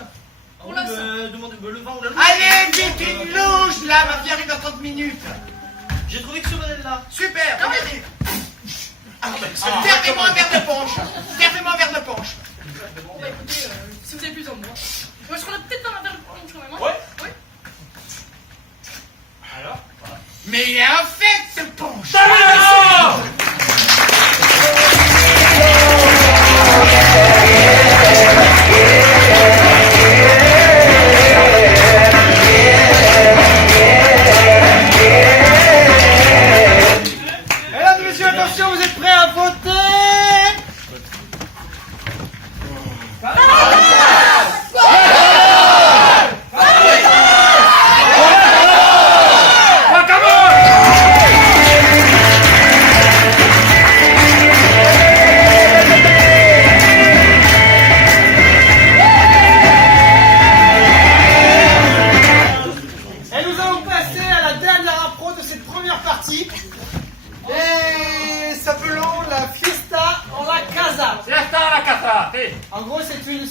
Pour l'os. Demandez le vin ou la louche. Allez, vite une louche là, ma fille arrive dans 30 minutes! J'ai trouvé que ce modèle-là. Super! Non, mais- Regardez. Servez-moi un verre de punch! Servez-moi un verre de punch! Bon, bah écoutez, si vous avez plus besoin de moi. Moi, je ferais peut-être dans un verre de punch quand même, hein. Ouais. Oui. Alors? Mais il est infect ce punch! Mesdames et messieurs, attention, vous êtes prêts à voter?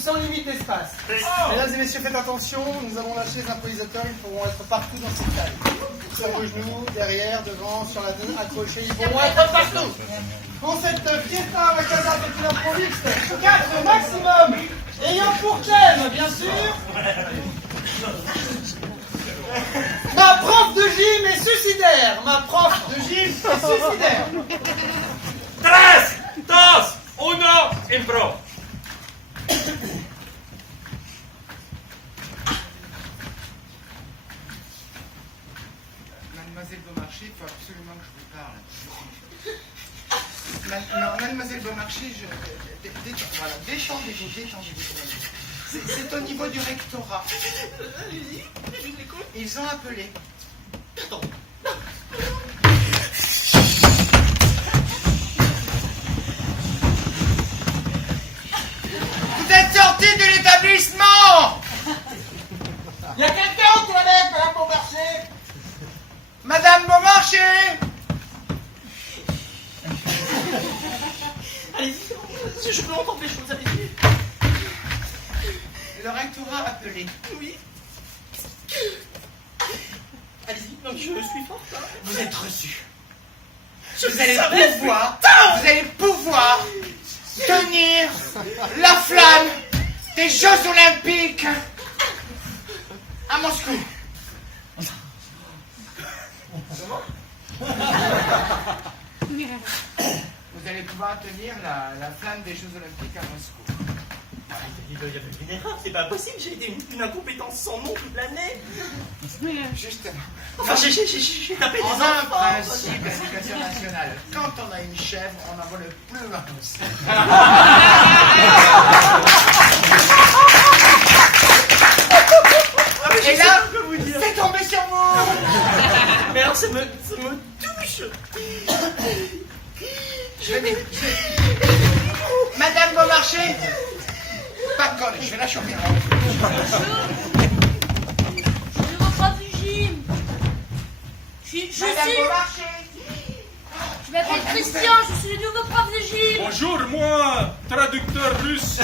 sans limite d'espace. Mesdames et messieurs, faites attention, nous allons lâcher les improvisateurs, ils pourront être partout dans cette salle. Sur vos genoux, derrière, devant, sur la tête, accrochés, ils pourront être partout. Pour cette fiesta à la casa de l'improviste, 4 maximum, ayant pour thème, bien sûr, ma prof de gym est suicidaire. Ma prof de gym est suicidaire. 3, 2, 1, impro. Mademoiselle Beaumarchais, il faut absolument que je vous parle. Non, Mademoiselle Beaumarchais, voilà, détendez-vous. C'est au niveau du rectorat. Ils ont appelé. Vous êtes sortis de l'établissement! Il y a quelqu'un aux toilettes, Madame Beaumarchais. Madame Beaumarchais! Allez-y, je peux entendre des choses, allez-y. Le rectorat a appelé. Oui. Allez-y, donc je suis forte. Hein. Vous êtes reçus. Je Vous allez savais. pouvoir tenir la flamme des Jeux Olympiques à Moscou. Vous allez pouvoir tenir la flamme des Jeux Olympiques à Moscou. Il doit y avoir une erreur, c'est pas possible, j'ai été une incompétence sans nom toute l'année. Justement. Enfin, j'ai tapé des On a un enfants. principe d'éducation nationale. Quand on a une chèvre, on envoie le plus loin possible. Et là, c'est tombé sur vous. Mais alors, ça me touche. Madame Beaumarchais. Pas de conneries, je vais la choper. Je suis nouveau prof du gym. Madame Beaumarchais. Je m'appelle Christian, je suis le nouveau prof de gym. Bonjour, moi, traducteur russe.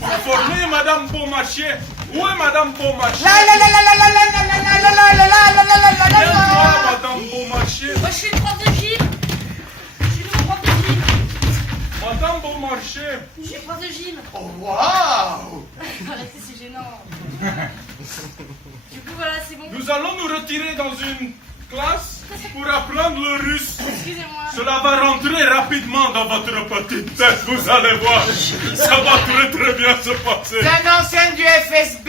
Informez Madame Beaumarchais. Où est Madame Beaumarchais? Viens-moi, Madame Beaumarchais. Moi, je suis le prof de gym. Je suis le nouveau prof de gym. Madame Beaumarchais. Je suis prof de gym. Oh, waouh. Arrêtez, c'est gênant. Du coup, voilà, c'est bon. Nous allons nous retirer dans une classe pour apprendre le russe. Excusez-moi. Cela va rentrer rapidement dans votre petite tête, vous allez voir. Ça va très bien se passer. C'est un ancien du FSB.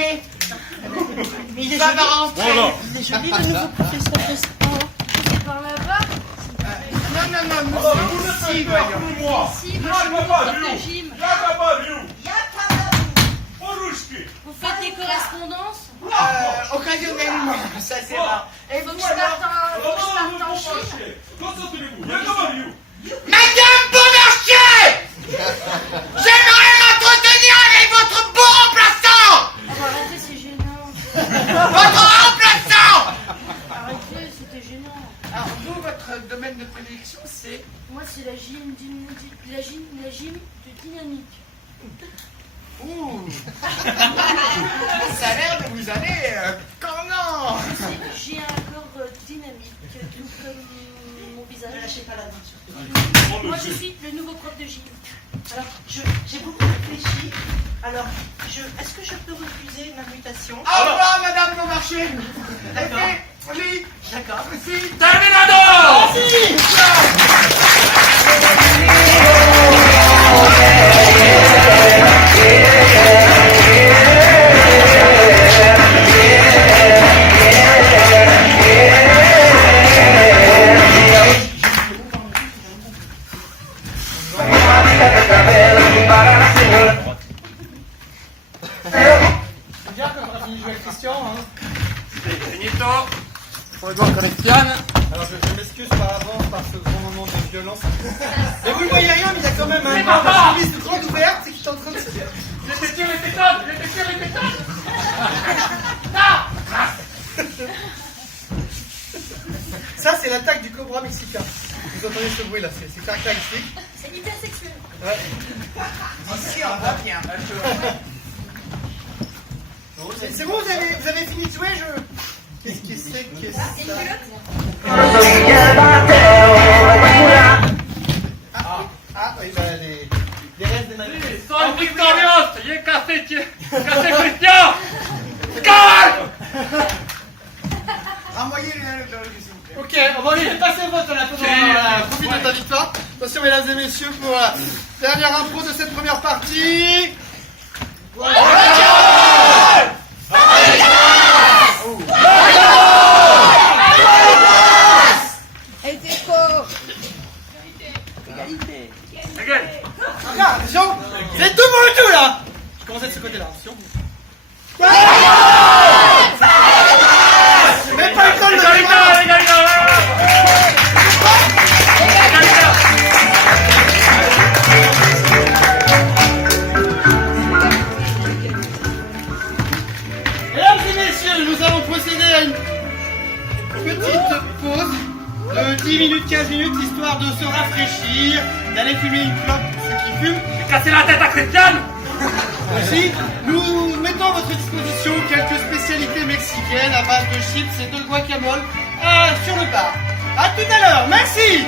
Ça va rentrer. Voilà. Il est joli, le nouveau professeur de sport. C'est par là-bas. Non, si, voyons. Moi. Si, moi, je suis le nouveau prof de gym. Vous faites des correspondances? Occasionnellement, ça c'est rare. Et Faut vous que je parte alors? en Chine. Madame Beaumarchais, j'aimerais m'entretenir avec votre beau remplaçant. Arrêtez, c'est gênant. Votre remplaçant. Arrêtez, c'était gênant. Alors vous, votre domaine de prédilection, c'est... Moi, c'est la gym de dynamique. Ouh. Ça a l'air de vous aller comment? J'ai un corps dynamique, tout comme mon visage. Ne lâchez pas la main sur tes Moi, je suis le nouveau prof de gym. Alors, j'ai beaucoup réfléchi. Alors, est-ce que je peux refuser ma mutation? Au revoir, Madame Beaumarchais. D'accord. Oui. D'accord. Si. Terminado! C'est bien quand on a fini de jouer avec Christian. Hein. Finito. Pour le voir Christiane. Alors je m'excuse par avance par ce grand moment de violence. Mais vous ne voyez rien, mais il y a quand même un chemise grande ouverte, c'est qu'il est en train de se dire. J'étais sur les pétales. Ça, c'est l'attaque du cobra mexicain. Vous entendez ce bruit là, c'est caractéristique. C'est hyper sexuel. Ouais. Ici, on va bien. C'est bon, vous avez fini de jouer, Qu'est-ce que c'est que ça? C'est une culotte? Ah, oui, bah, les restes des manifs. Soy victorioso! Y he cassé Christian! Calme! Renvoyez le s'il vous plaît. Ok, on va aller passer le vote là. Voilà, profite de ta victoire. Attention, mesdames et messieurs, pour la dernière impro de cette première partie. Regarde, attention, c'est tout pour le tout là. Je commence de ce côté-là, attention. Même pas le temps de me Mesdames et messieurs, nous allons procéder à une petite pause de 10 minutes, 15 minutes, histoire de se rafraîchir, d'aller fumer une clope, ceux qui fument. J'ai cassé la tête à Christian! Aussi, nous mettons à votre disposition quelques spécialités mexicaines à base de chips et de guacamole sur le bar. A tout à l'heure, merci!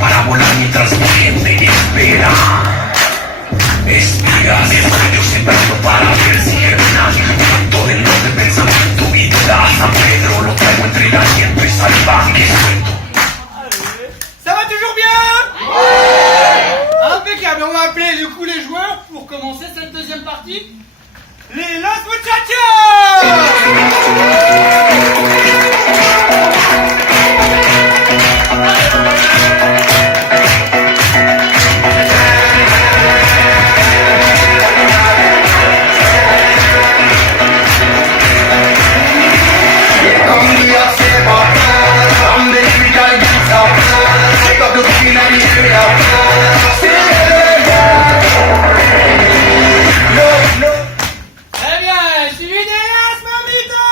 Para volar mientras mi gente espera. Espigas, rayos sembrando para ver si germinan. Todo el norte pensamiento, vida, San Pedro lo traigo entre el aliento y salvaje suelto. Ça va toujours bien? Impeccable, on va appeler du coup les joueurs pour commencer cette deuxième partie. Les Los Muchachos! Très bien, suivi d'Elias Mamita!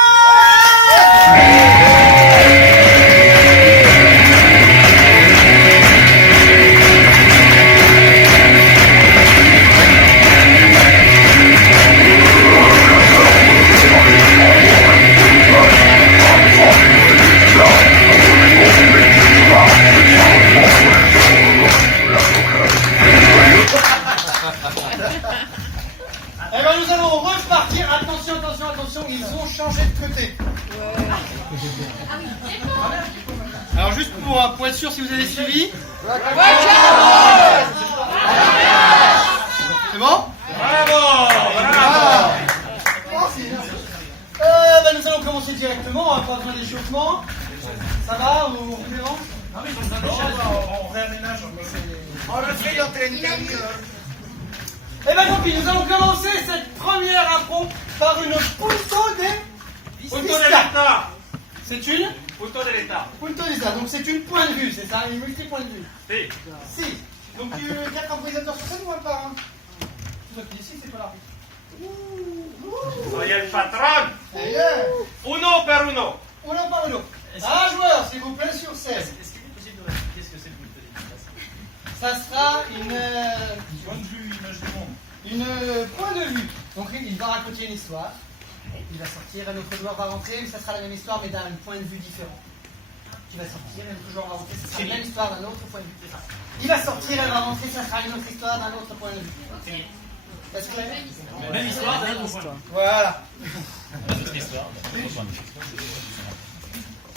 Eh ben nous allons repartir. Attention, attention, attention, ils ont changé de côté. Alors juste pour être sûr si vous avez suivi. C'est bon? Bravo! Ben, nous allons commencer directement, on n'a pas besoin d'échauffement. Ça va? Vous complément? Non mais ils ont besoin de chaises, on réaménage. On le fait dans 31 heures. Eh ben donc nous allons commencer cette première impro par une punto de Punto de l'État! C'est une Punto de l'État! punto de vista. Donc c'est une point de vue, c'est ça? Une multi-point de vue. Si. Si. Donc tu veux dire qu'improvisateur sur scène ou un par un? C'est toi qui décides, c'est pas l'arbitre. Soy el patrón! D'ailleurs, Uno per uno! on en parle l'autre. Un joueur, s'il vous plaît, sur scène. Est-ce qu'il est possible de m'expliquer ce que c'est le punto de vista? Ça sera une Point de vue, image du monde. point de vue. Donc il va raconter une histoire. Il va sortir, un autre joueur va rentrer, ça sera la même histoire mais d'un point de vue différent. Il va sortir, un autre joueur va rentrer, ça sera la même histoire d'un autre point de vue. Il va sortir, elle va rentrer, ça sera une autre histoire d'un autre point de vue. Est-ce que Même histoire, d'un autre point. Voilà. Autre histoire, d'un autre point de vue.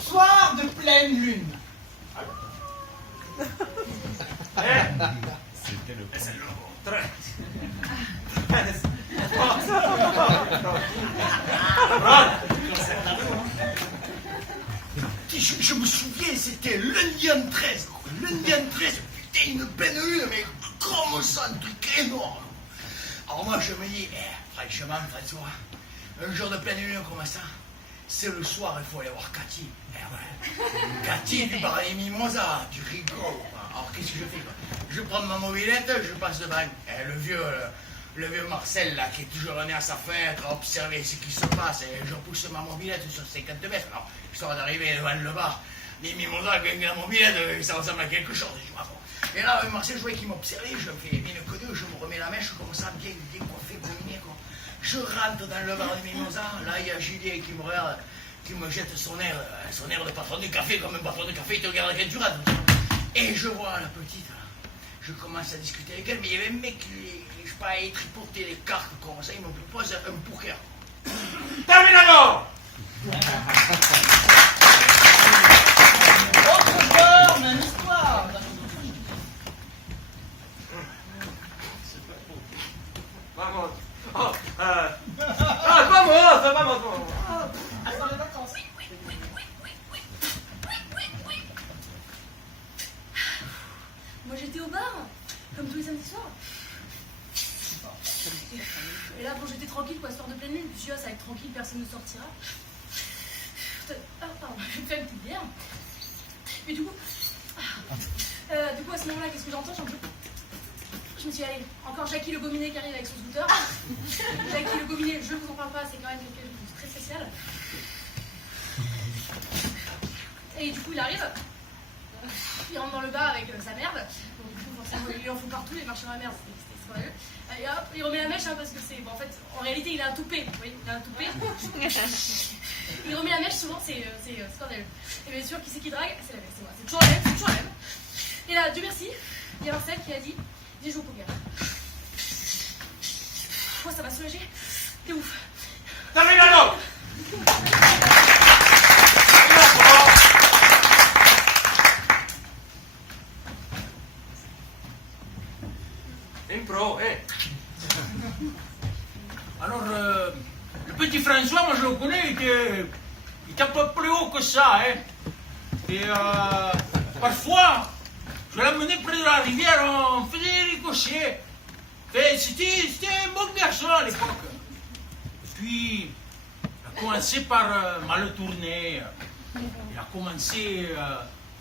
Soir de pleine lune. C'était le Très. Je me souviens, c'était lundi en 13. Lundi en 13, putain, une pleine lune, mais comme ça, un truc énorme. Alors moi, je me dis, franchement, François, un jour de pleine lune comme ça, c'est le soir, il faut aller voir Cathy. Cathy, tu parles des mimosas, tu rigoles. Alors qu'est-ce que je fais? Je prends ma mobilette, je passe devant. Le vieux, le vieux Marcel, là, qui est toujours venu à sa fenêtre à observer ce qui se passe, et je pousse ma mobilette sur 50 mètres, alors, histoire d'arriver devant le bar. Les mimosas avec la mobilette, ça ressemble à quelque chose, je vois. Et là, Marcel, je voyais qu'il m'observait, je me fais bien connu, je me remets la mèche, je commence à bien coiffer, gominer, quoi. Je rentre dans le bar de mimosas, là, il y a Julien qui me regarde, qui me jette son air de patron de café, comme un patron de café, il te regarde quand tu rentres. Et je vois la petite, là. Je commence à discuter avec elle, mais il y avait un mec qui, je sais pas, il tripotait les cartes, comme ça, il me propose un poker. Terminado! Autre joueur, même histoire. Vamos. Oh, vamos. Attends les vacances. Moi j'étais au bar, comme tous les samedis soirs. Et là, bon, j'étais tranquille, quoi, soir de pleine lune. Je me suis dit, ah, ça va être tranquille, personne ne sortira. Ah, pardon, je vais me faire une petite bière. Et du coup, à ce moment-là, qu'est-ce que j'entends? Je me suis dit, allez, encore Jackie le Gominet qui arrive avec son scooter. Jackie le Gominet, je vous en parle pas, c'est quand même quelque chose de très spécial. Et du coup, il arrive. Il rentre dans le bar avec sa merde. Donc, du coup, forcément, il en fout partout, il marche dans la merde. C'est scandaleux. Et hop, il remet la mèche, hein, parce que c'est. Bon, en fait, en réalité, il a un toupet. Vous voyez, il a un toupet. Il remet la mèche souvent, c'est scandaleux. Et bien sûr, qui c'est qui drague? C'est la même, c'est moi. C'est toujours la même, Et là, Dieu merci, il y a Marcel qui a dit, j'ai joué au poker. Moi, ça m'a soulagé. C'est ouf. Terminado! Impro, Alors, le petit François, moi je le connais, il était un peu plus haut que ça, hein. Et parfois, je l'amenais près de la rivière, on faisait des ricochets. C'était un bon garçon à l'époque. Et puis, il a commencé par mal tourner. Il a commencé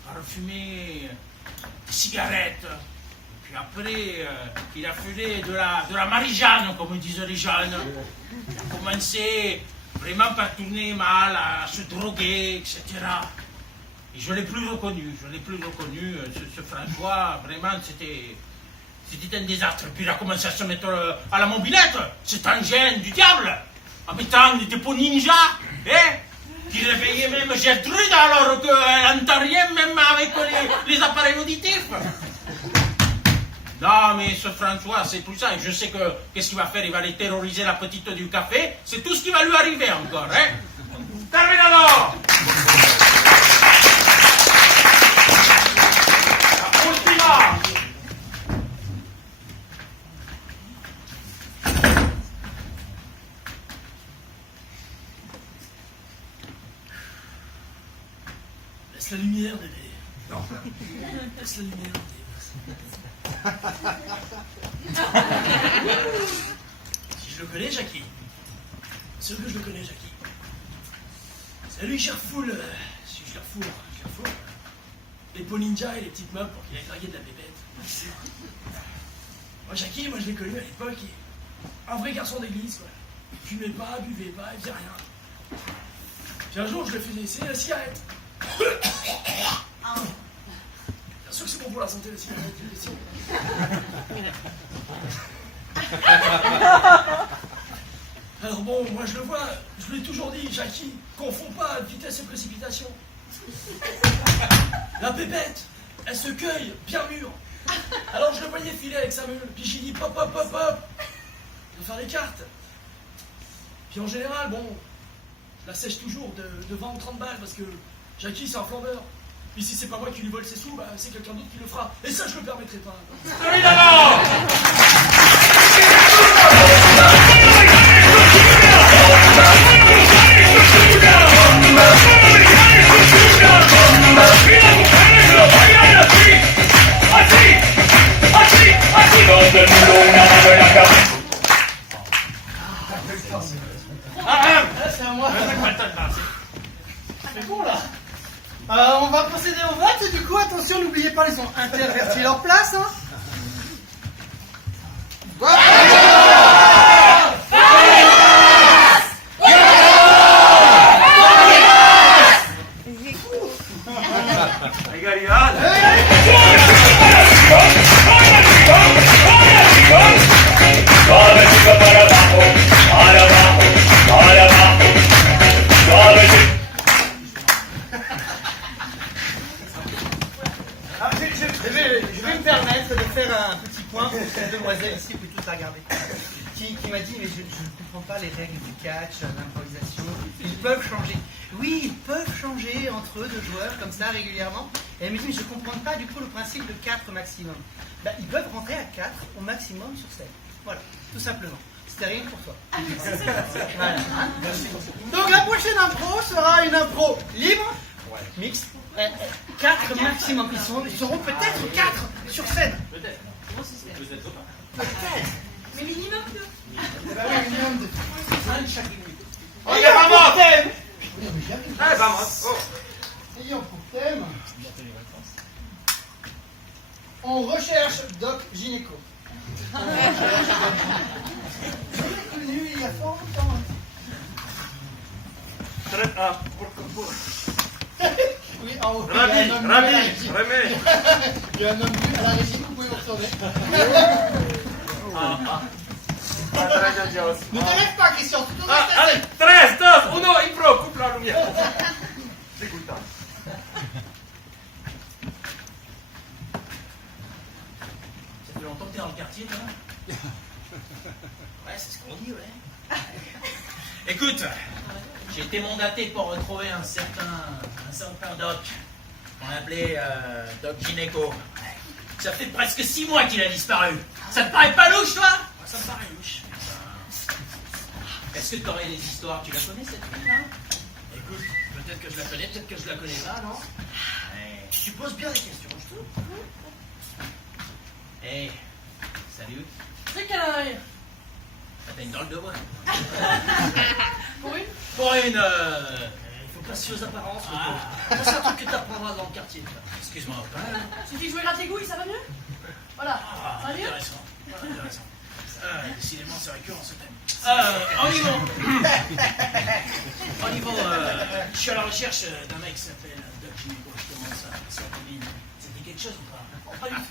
par fumer des cigarettes. Puis après, il a fait de la marijuana, comme disent les jeunes. Il a commencé vraiment par tourner mal, à se droguer, etc. Et je ne l'ai plus reconnu, ce François, vraiment, c'était un désastre. Puis il a commencé à se mettre à la mobilette, cet engin du diable, en mettant des pots ninja, qui réveillait même Gertrude alors qu'elle n'entend rien, même avec les appareils auditifs. Non, mais ce François, c'est tout ça. Et je sais que qu'est-ce qu'il va faire? Il va aller terroriser la petite du café. C'est tout ce qui va lui arriver encore, hein? Terminado! Ultima! Laisse la lumière, bébé. Non. Laisse la lumière, bébé. Si je le connais, Jackie. C'est que je le connais, Jackie. C'est lui, je refoule. Si je le refoule. Les pots ninja et les petites meubles pour qu'il aille draguer de la bébête. Moi, Jackie, je l'ai connu à l'époque. Un vrai garçon d'église, quoi. Il fumait pas, buvait pas, il faisait rien. Puis un jour, je lui faisais essayer la cigarette. Bien sûr que c'est bon pour la santé, la cigarette, je le sais. Alors bon, moi je le vois, je lui ai toujours dit, Jackie, confonds pas vitesse et précipitation. La pépette, elle se cueille bien mûre. Alors je le voyais filer avec sa meule, puis j'ai dit pop, pop, pop, pop. Il va faire des cartes. Puis en général, bon, je la sèche toujours de 20 ou 30 balles parce que Jackie c'est un flambeur. Puis si c'est pas moi qui lui vole ses sous, bah, c'est quelqu'un d'autre qui le fera. Et ça je le permettrai pas. Terminado! C'est à moi. C'est bon là. On va procéder au vote et du coup, attention, n'oubliez pas, ils ont interverti leur place. Hein. du catch, l'improvisation, ils peuvent changer. Oui, ils peuvent changer entre eux, deux joueurs, comme ça, régulièrement. Et elle me dit, mais je ne comprends pas du coup le principe de 4 maximum. Ben, ils peuvent rentrer à 4 au maximum sur scène. Voilà, tout simplement. C'était rien pour toi. Voilà. Donc la prochaine impro sera une impro libre, mixte. 4 maximum. Ils seront peut-être 4 sur scène. Peut-être. Peut-être pas. Peut-être. Mais minimum 2. Eh ben oui, minimum de 5 chaque minute. Ok, vamos! Thème. Allez, vamos! Ayant pour thème, on recherche Doc Gynéco. J'ai connu il y a fort longtemps. Oui, en haut. Ravi, il y a un homme nu à la ravi, régie. Rémi! Il y a un homme nu à la régie, vous pouvez vous retourner. Ne te lève pas, Christian, tu dois Ah, rester. allez, 3, 2, 1, impro, coupe la lumière. Dégoûtant. Ça fait longtemps que t'es dans le quartier, toi? Ouais, c'est ce qu'on dit, ouais. Écoute, j'ai été mandaté pour retrouver un certain Doc, qu'on appelait Doc Gynéco. Ça fait presque 6 mois qu'il a disparu. Ça te paraît pas louche, toi? Ça me paraît louche. Est-ce que tu aurais des histoires? Tu la connais, cette fille-là? Écoute, peut-être que je la connais, peut-être que je la connais pas, non? Ouais. Tu poses bien les questions, je trouve. Hey, salut. C'est qu'elle a rien. T'as une drôle de voix. Pour une? Pour une, il faut pas se fier aux apparences. C'est un truc que t'apprendras dans le quartier. Excuse-moi. Suffit de jouer gratte égouille, ça va mieux? Voilà. Ça va mieux? Intéressant. Intéressant. Décidément, c'est récurrent ce thème. En niveau, je suis à la recherche d'un mec qui s'appelle Doc Gynéco, justement, sa copine. Ça te dit quelque chose ou pas? Pas du tout.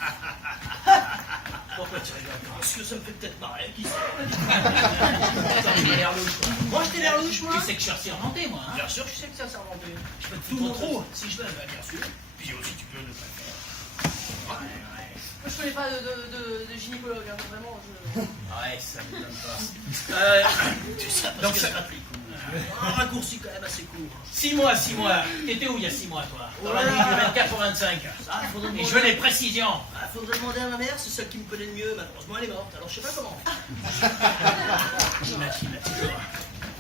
Pourquoi tu rigoles? Parce que ça me fait peut-être marrer, qui sait? Tu m'as l'air louche, toi. Moi, je t'ai l'air louche, moi? Tu sais que je suis assermenté, moi. Bien sûr, je sais que tu es assermenté. Je peux te foutre trop, si je veux, bien sûr. Puis aussi, tu peux ne pas le faire. Moi, je connais pas de gynécologue, hein, vraiment. Ouais, ça me donne pas. Tu sais, donc ça m'applique. Un raccourci quand même assez court. 6 mois. T'étais où il y a 6 mois, toi? Dans la nuit du 24 au 25. Et je veux des précisions. Faudrait demander à ma mère, c'est celle qui me connaît le mieux. Malheureusement, elle est morte, alors je sais pas comment. J'imagine, toujours.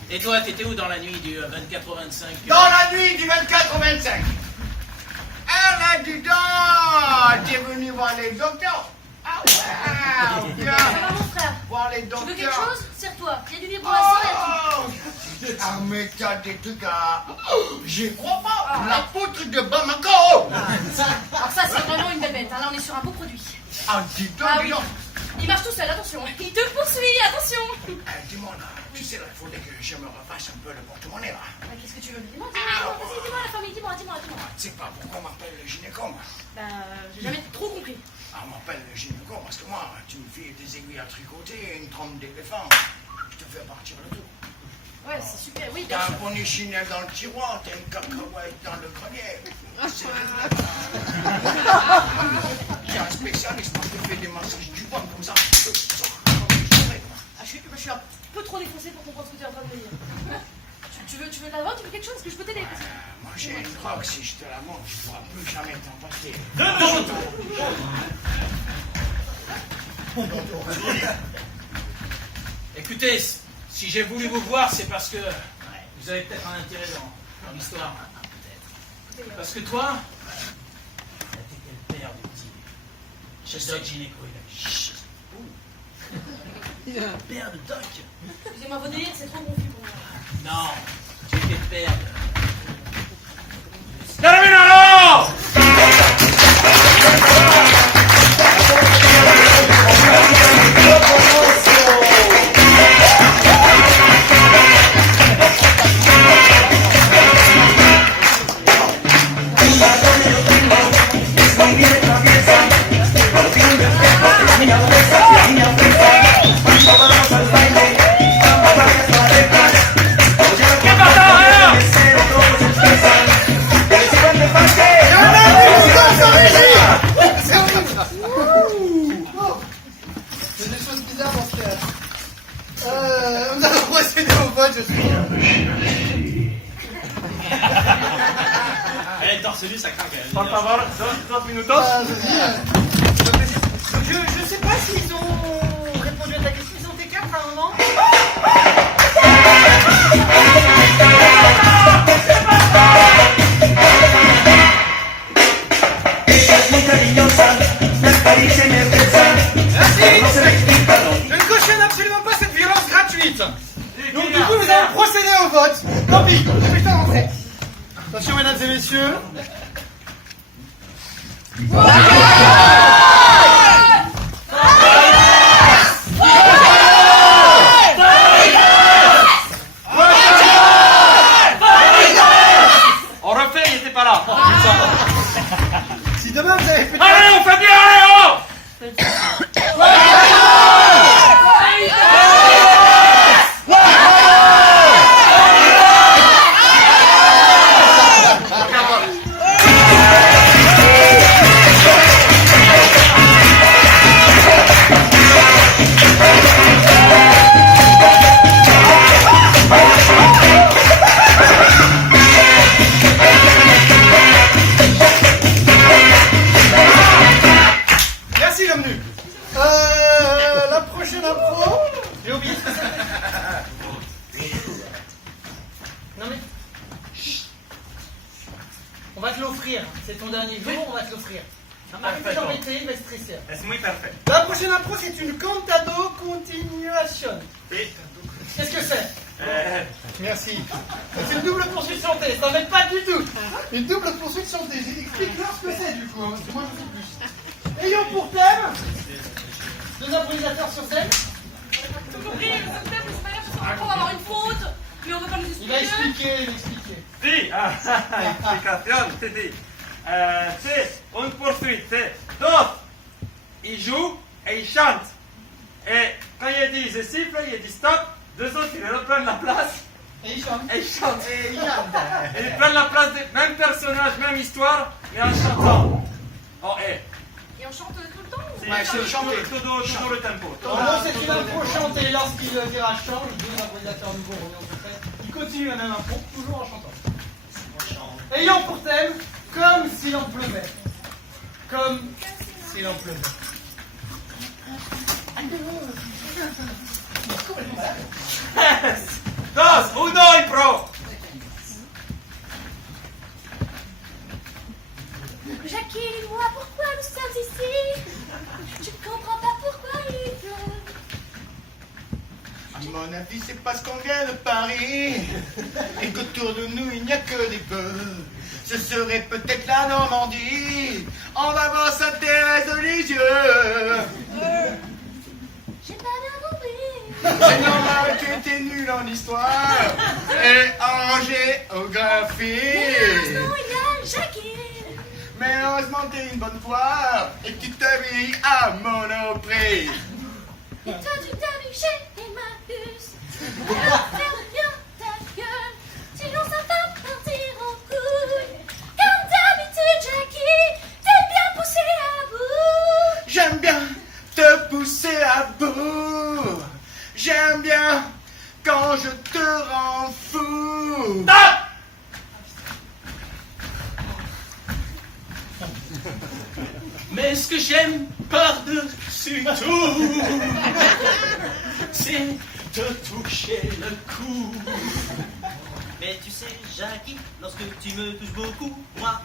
Et toi, t'étais où dans la nuit du 24 au 25? Dans la nuit du 24 au 25. Ah là, dis donc, t'es venu voir les docteurs. Ah ouais, bien. Ça va, mon frère? Voir les Tu docteurs. veux quelque chose? Serre-toi. Il y a du vibro assis là-dessus. Ah mais t'as des trucs à... J'y crois pas. La poutre de Bamako. Alors ça, c'est vraiment une belle bête. Hein. Là, on est sur un beau produit. Ah, dis donc, Ah dis oui. donc. Il marche tout seul, attention. Il te poursuit, attention. Dis-moi là, tu sais là, il faudrait que je me refasse un peu le porte-monnaie là. Qu'est-ce que tu veux? Dis-moi, vas-y, dis-moi la famille, dis-moi. Tu sais pas pourquoi on m'appelle le gynéco, moi. Ben, j'ai jamais trop compris. Ah, on m'appelle le gynéco parce que moi, tu me files des aiguilles à tricoter et une trompe d'éléphant. Je te fais partir le tout. Ouais, c'est super, oui, bien T'as un sûr. polichinelle dans le tiroir, t'as une cacahuète dans le grenier. J'ai un spécialiste, moi, je te fais des massages du ventre comme ça. Ah, je suis un peu trop défoncé pour comprendre ce que tu es en train de me dire. Tu veux de la drogue? Tu veux quelque chose? Est-ce que je peux t'aider? Moi, j'ai une drogue, si je te la montre, tu ne pourras plus jamais t'en passer. Écoutez, si j'ai voulu vous voir, c'est parce que vous avez peut-être un intérêt dans l'histoire. Peut-être. Parce que toi, t'étais le père du petit. Chez Doc Gynéco, il a le père de Doc. Excusez-moi, vos délires, c'est trop confus pour moi. Non, tu étais le père de... ¡Termínalo! ¿Qué pasa, je suis. Eh, torse nu, ça craque. Por favor, 2 minutos. Je sais pas s'ils ont répondu à ta question, ils ont été quatre à un moment. Ella es muy cariñosa, me acaricia y me besa. No se le explica, no. Je ne cautionne absolument pas cette violence gratuite. Donc du coup, nous allons procéder au vote. Tant pis, dépêche-toi d'entrer. Attention, mesdames et messieurs. On refait, il était pas là. Si demain vous avez fait... Allez, on fait bien, allez, oh! Merci l'homme nu. La prochaine impro. J'ai oublié ce que c'est. Non mais. Chut. On va te l'offrir. C'est ton dernier jour, on va te l'offrir. Arrête de t'embêter, il va stresser. Es muy perfecto. La prochaine impro, c'est une cantado continuation. Qu'est-ce que c'est? Merci. C'est une double poursuite chantée, ça m'aide pas du tout. Une double poursuite chantée. Explique-leur ce que c'est du coup, hein, parce que moi je sais plus. Ayons pour thème 2 improvisateurs sur scène. J'ai compris, le thème, c'est pas grave, parce qu'on va avoir une faute, mais on va pas nous Il va expliquer. expliquer. Sí, explicación, sí, sí. C'est une poursuite, c'est 2, ils jouent et ils chantent. Et quand il dit je siffle, il dit stop, 2 autres ils reprennent la place Et il chante. et ils chantent. Et ils prennent la place des mêmes personnages, même histoire, mais en chantant. Oh, Et on chante tout le temps ou... Ouais, c'est chanté. Tout le tempo. En gros, c'est une impro chantée. Lorsqu'il virage change, 2 improvisateurs nouveaux reviennent sur scène. Il continue la même impro, toujours en chantant. Ayant pour thème comme s'il en pleuvait. Comme s'il en pleuvait. Dos, uno y pro. Jackie, dis-moi pourquoi nous sommes ici. Je ne comprends pas pourquoi il pleut. À mon avis, c'est parce qu'on vient de Paris et qu'autour de nous, il n'y a que des bœufs. Ce serait peut-être la Normandie. On va voir Sainte-Thérèse de Lisieux. J'ai pas bien compris. C'est normal que t'es nul en histoire et en géographie. Mais heureusement, il y a Jackie. Mais heureusement, t'es une bonne poire et que tu t'habilles à Monoprix. Et toi, tu t'habilles chez Emmaüs. Alors ferme bien ta gueule, sinon ça va partir en couille. Comme d'habitude, Jackie, t'es bien poussé à bout. J'aime bien te pousser à bout. J'aime bien quand je te rends fou. Mais ce que j'aime par-dessus tout, c'est te toucher le cou. Mais tu sais, Jackie, lorsque tu me touches beaucoup, moi,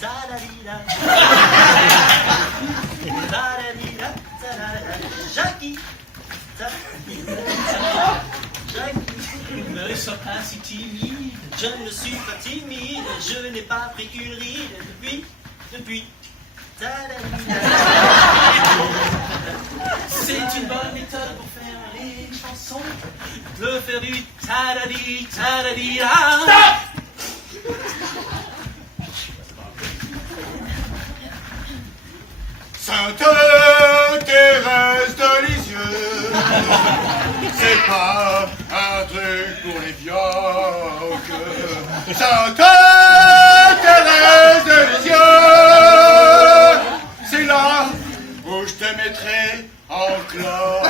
ta-da-di-da. Ta-da-di-da, ta-da-da. Jackie, Jackie, ne sois pas si timide. Je ne suis pas timide. Je n'ai pas pris une ride depuis. Ta-da-di-da. C'est une bonne méthode pour faire les chansons. De faire du ta-da-di, ta-da-di-da. Sainte-Thérèse de Lisieux, c'est pas un truc pour les vioques. Sainte-Thérèse de Lisieux, c'est là où je te mettrai en cloque.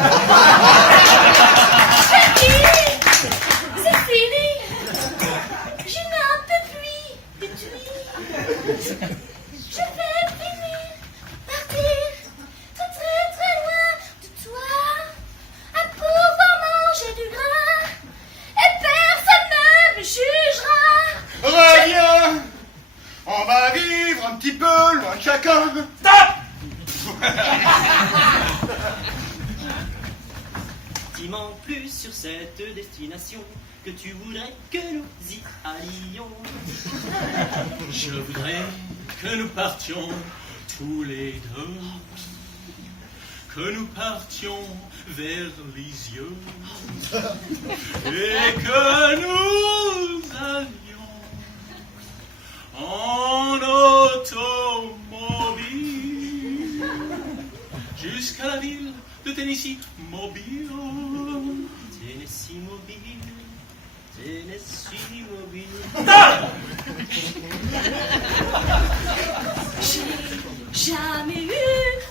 comme... Stop! Dis-moi plus sur cette destination que tu voudrais que nous y allions. Je voudrais que nous partions tous les deux, que nous partions vers les yeux et que nous allions en automobile jusqu'à la ville de Tennessee Mobile. Tennessee Mobile, Tennessee Mobile. J'ai jamais eu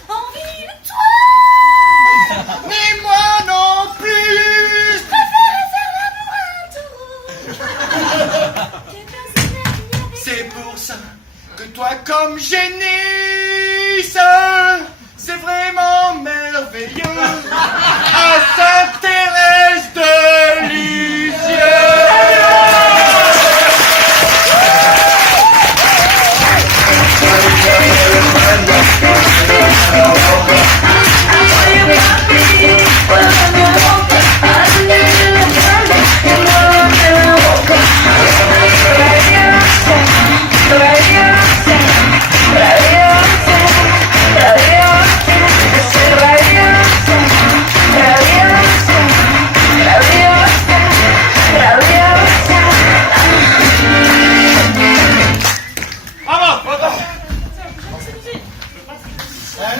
envie de toi. Mais moi non plus. Je préférais faire l'amour un taureau. J'ai personne à venir avec C'est pour ça que toi comme génie, c'est vraiment merveilleux. À Sainte-Thérèse de Lisieux.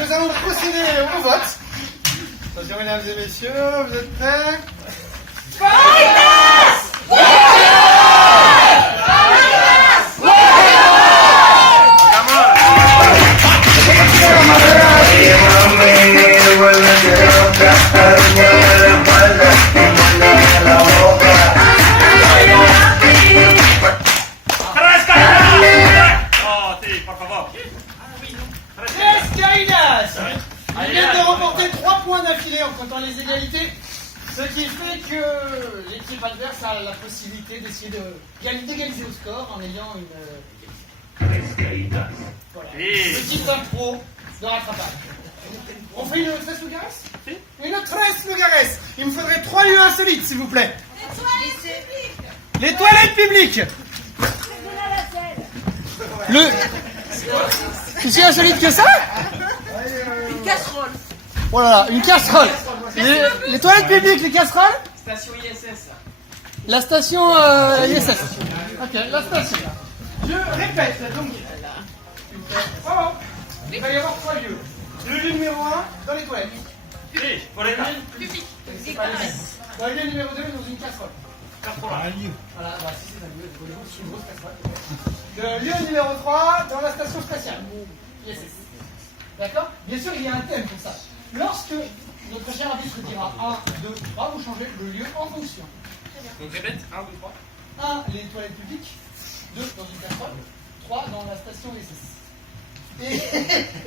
Nous allons procéder au vote. Attention, mesdames et messieurs, vous êtes prêts? Oh, sì, por favor. Tres Caïnas. Il vient de remporter 3 points d'affilée en comptant les égalités. Ce qui fait que l'équipe adverse a la possibilité d'essayer d'égaliser au score en ayant une voilà, petite impro de rattrapage. On fait une tresse Lugares? Une tresse Lugares. Il me faudrait 3 lieux insolites, s'il vous plaît. Les toilettes publiques. C'est si insolite que ça? une casserole. Oh là là, une casserole. Les toilettes publiques, les casseroles? Station ISS. La station ISS. Ok, la station. Je répète, donc. Oh, il va y avoir 3 lieux. Le lieu numéro 1, dans les toilettes. Sì, volete? Public. C'est pas le même. Dans le lieu numéro 2, dans une casserole. Voilà, bah, si c'est un lieu, c'est une grosse casserole. Le lieu numéro 3, dans la station spatiale. ISS. D'accord? Bien sûr, il y a un thème pour ça. Lorsque notre cher arbitre dira 1, 2, 3, vous changez le lieu en fonction. Donc répète, 1, 2, 3. 1, les toilettes publiques. 2, dans une casserole. 3, dans la station ISS. Et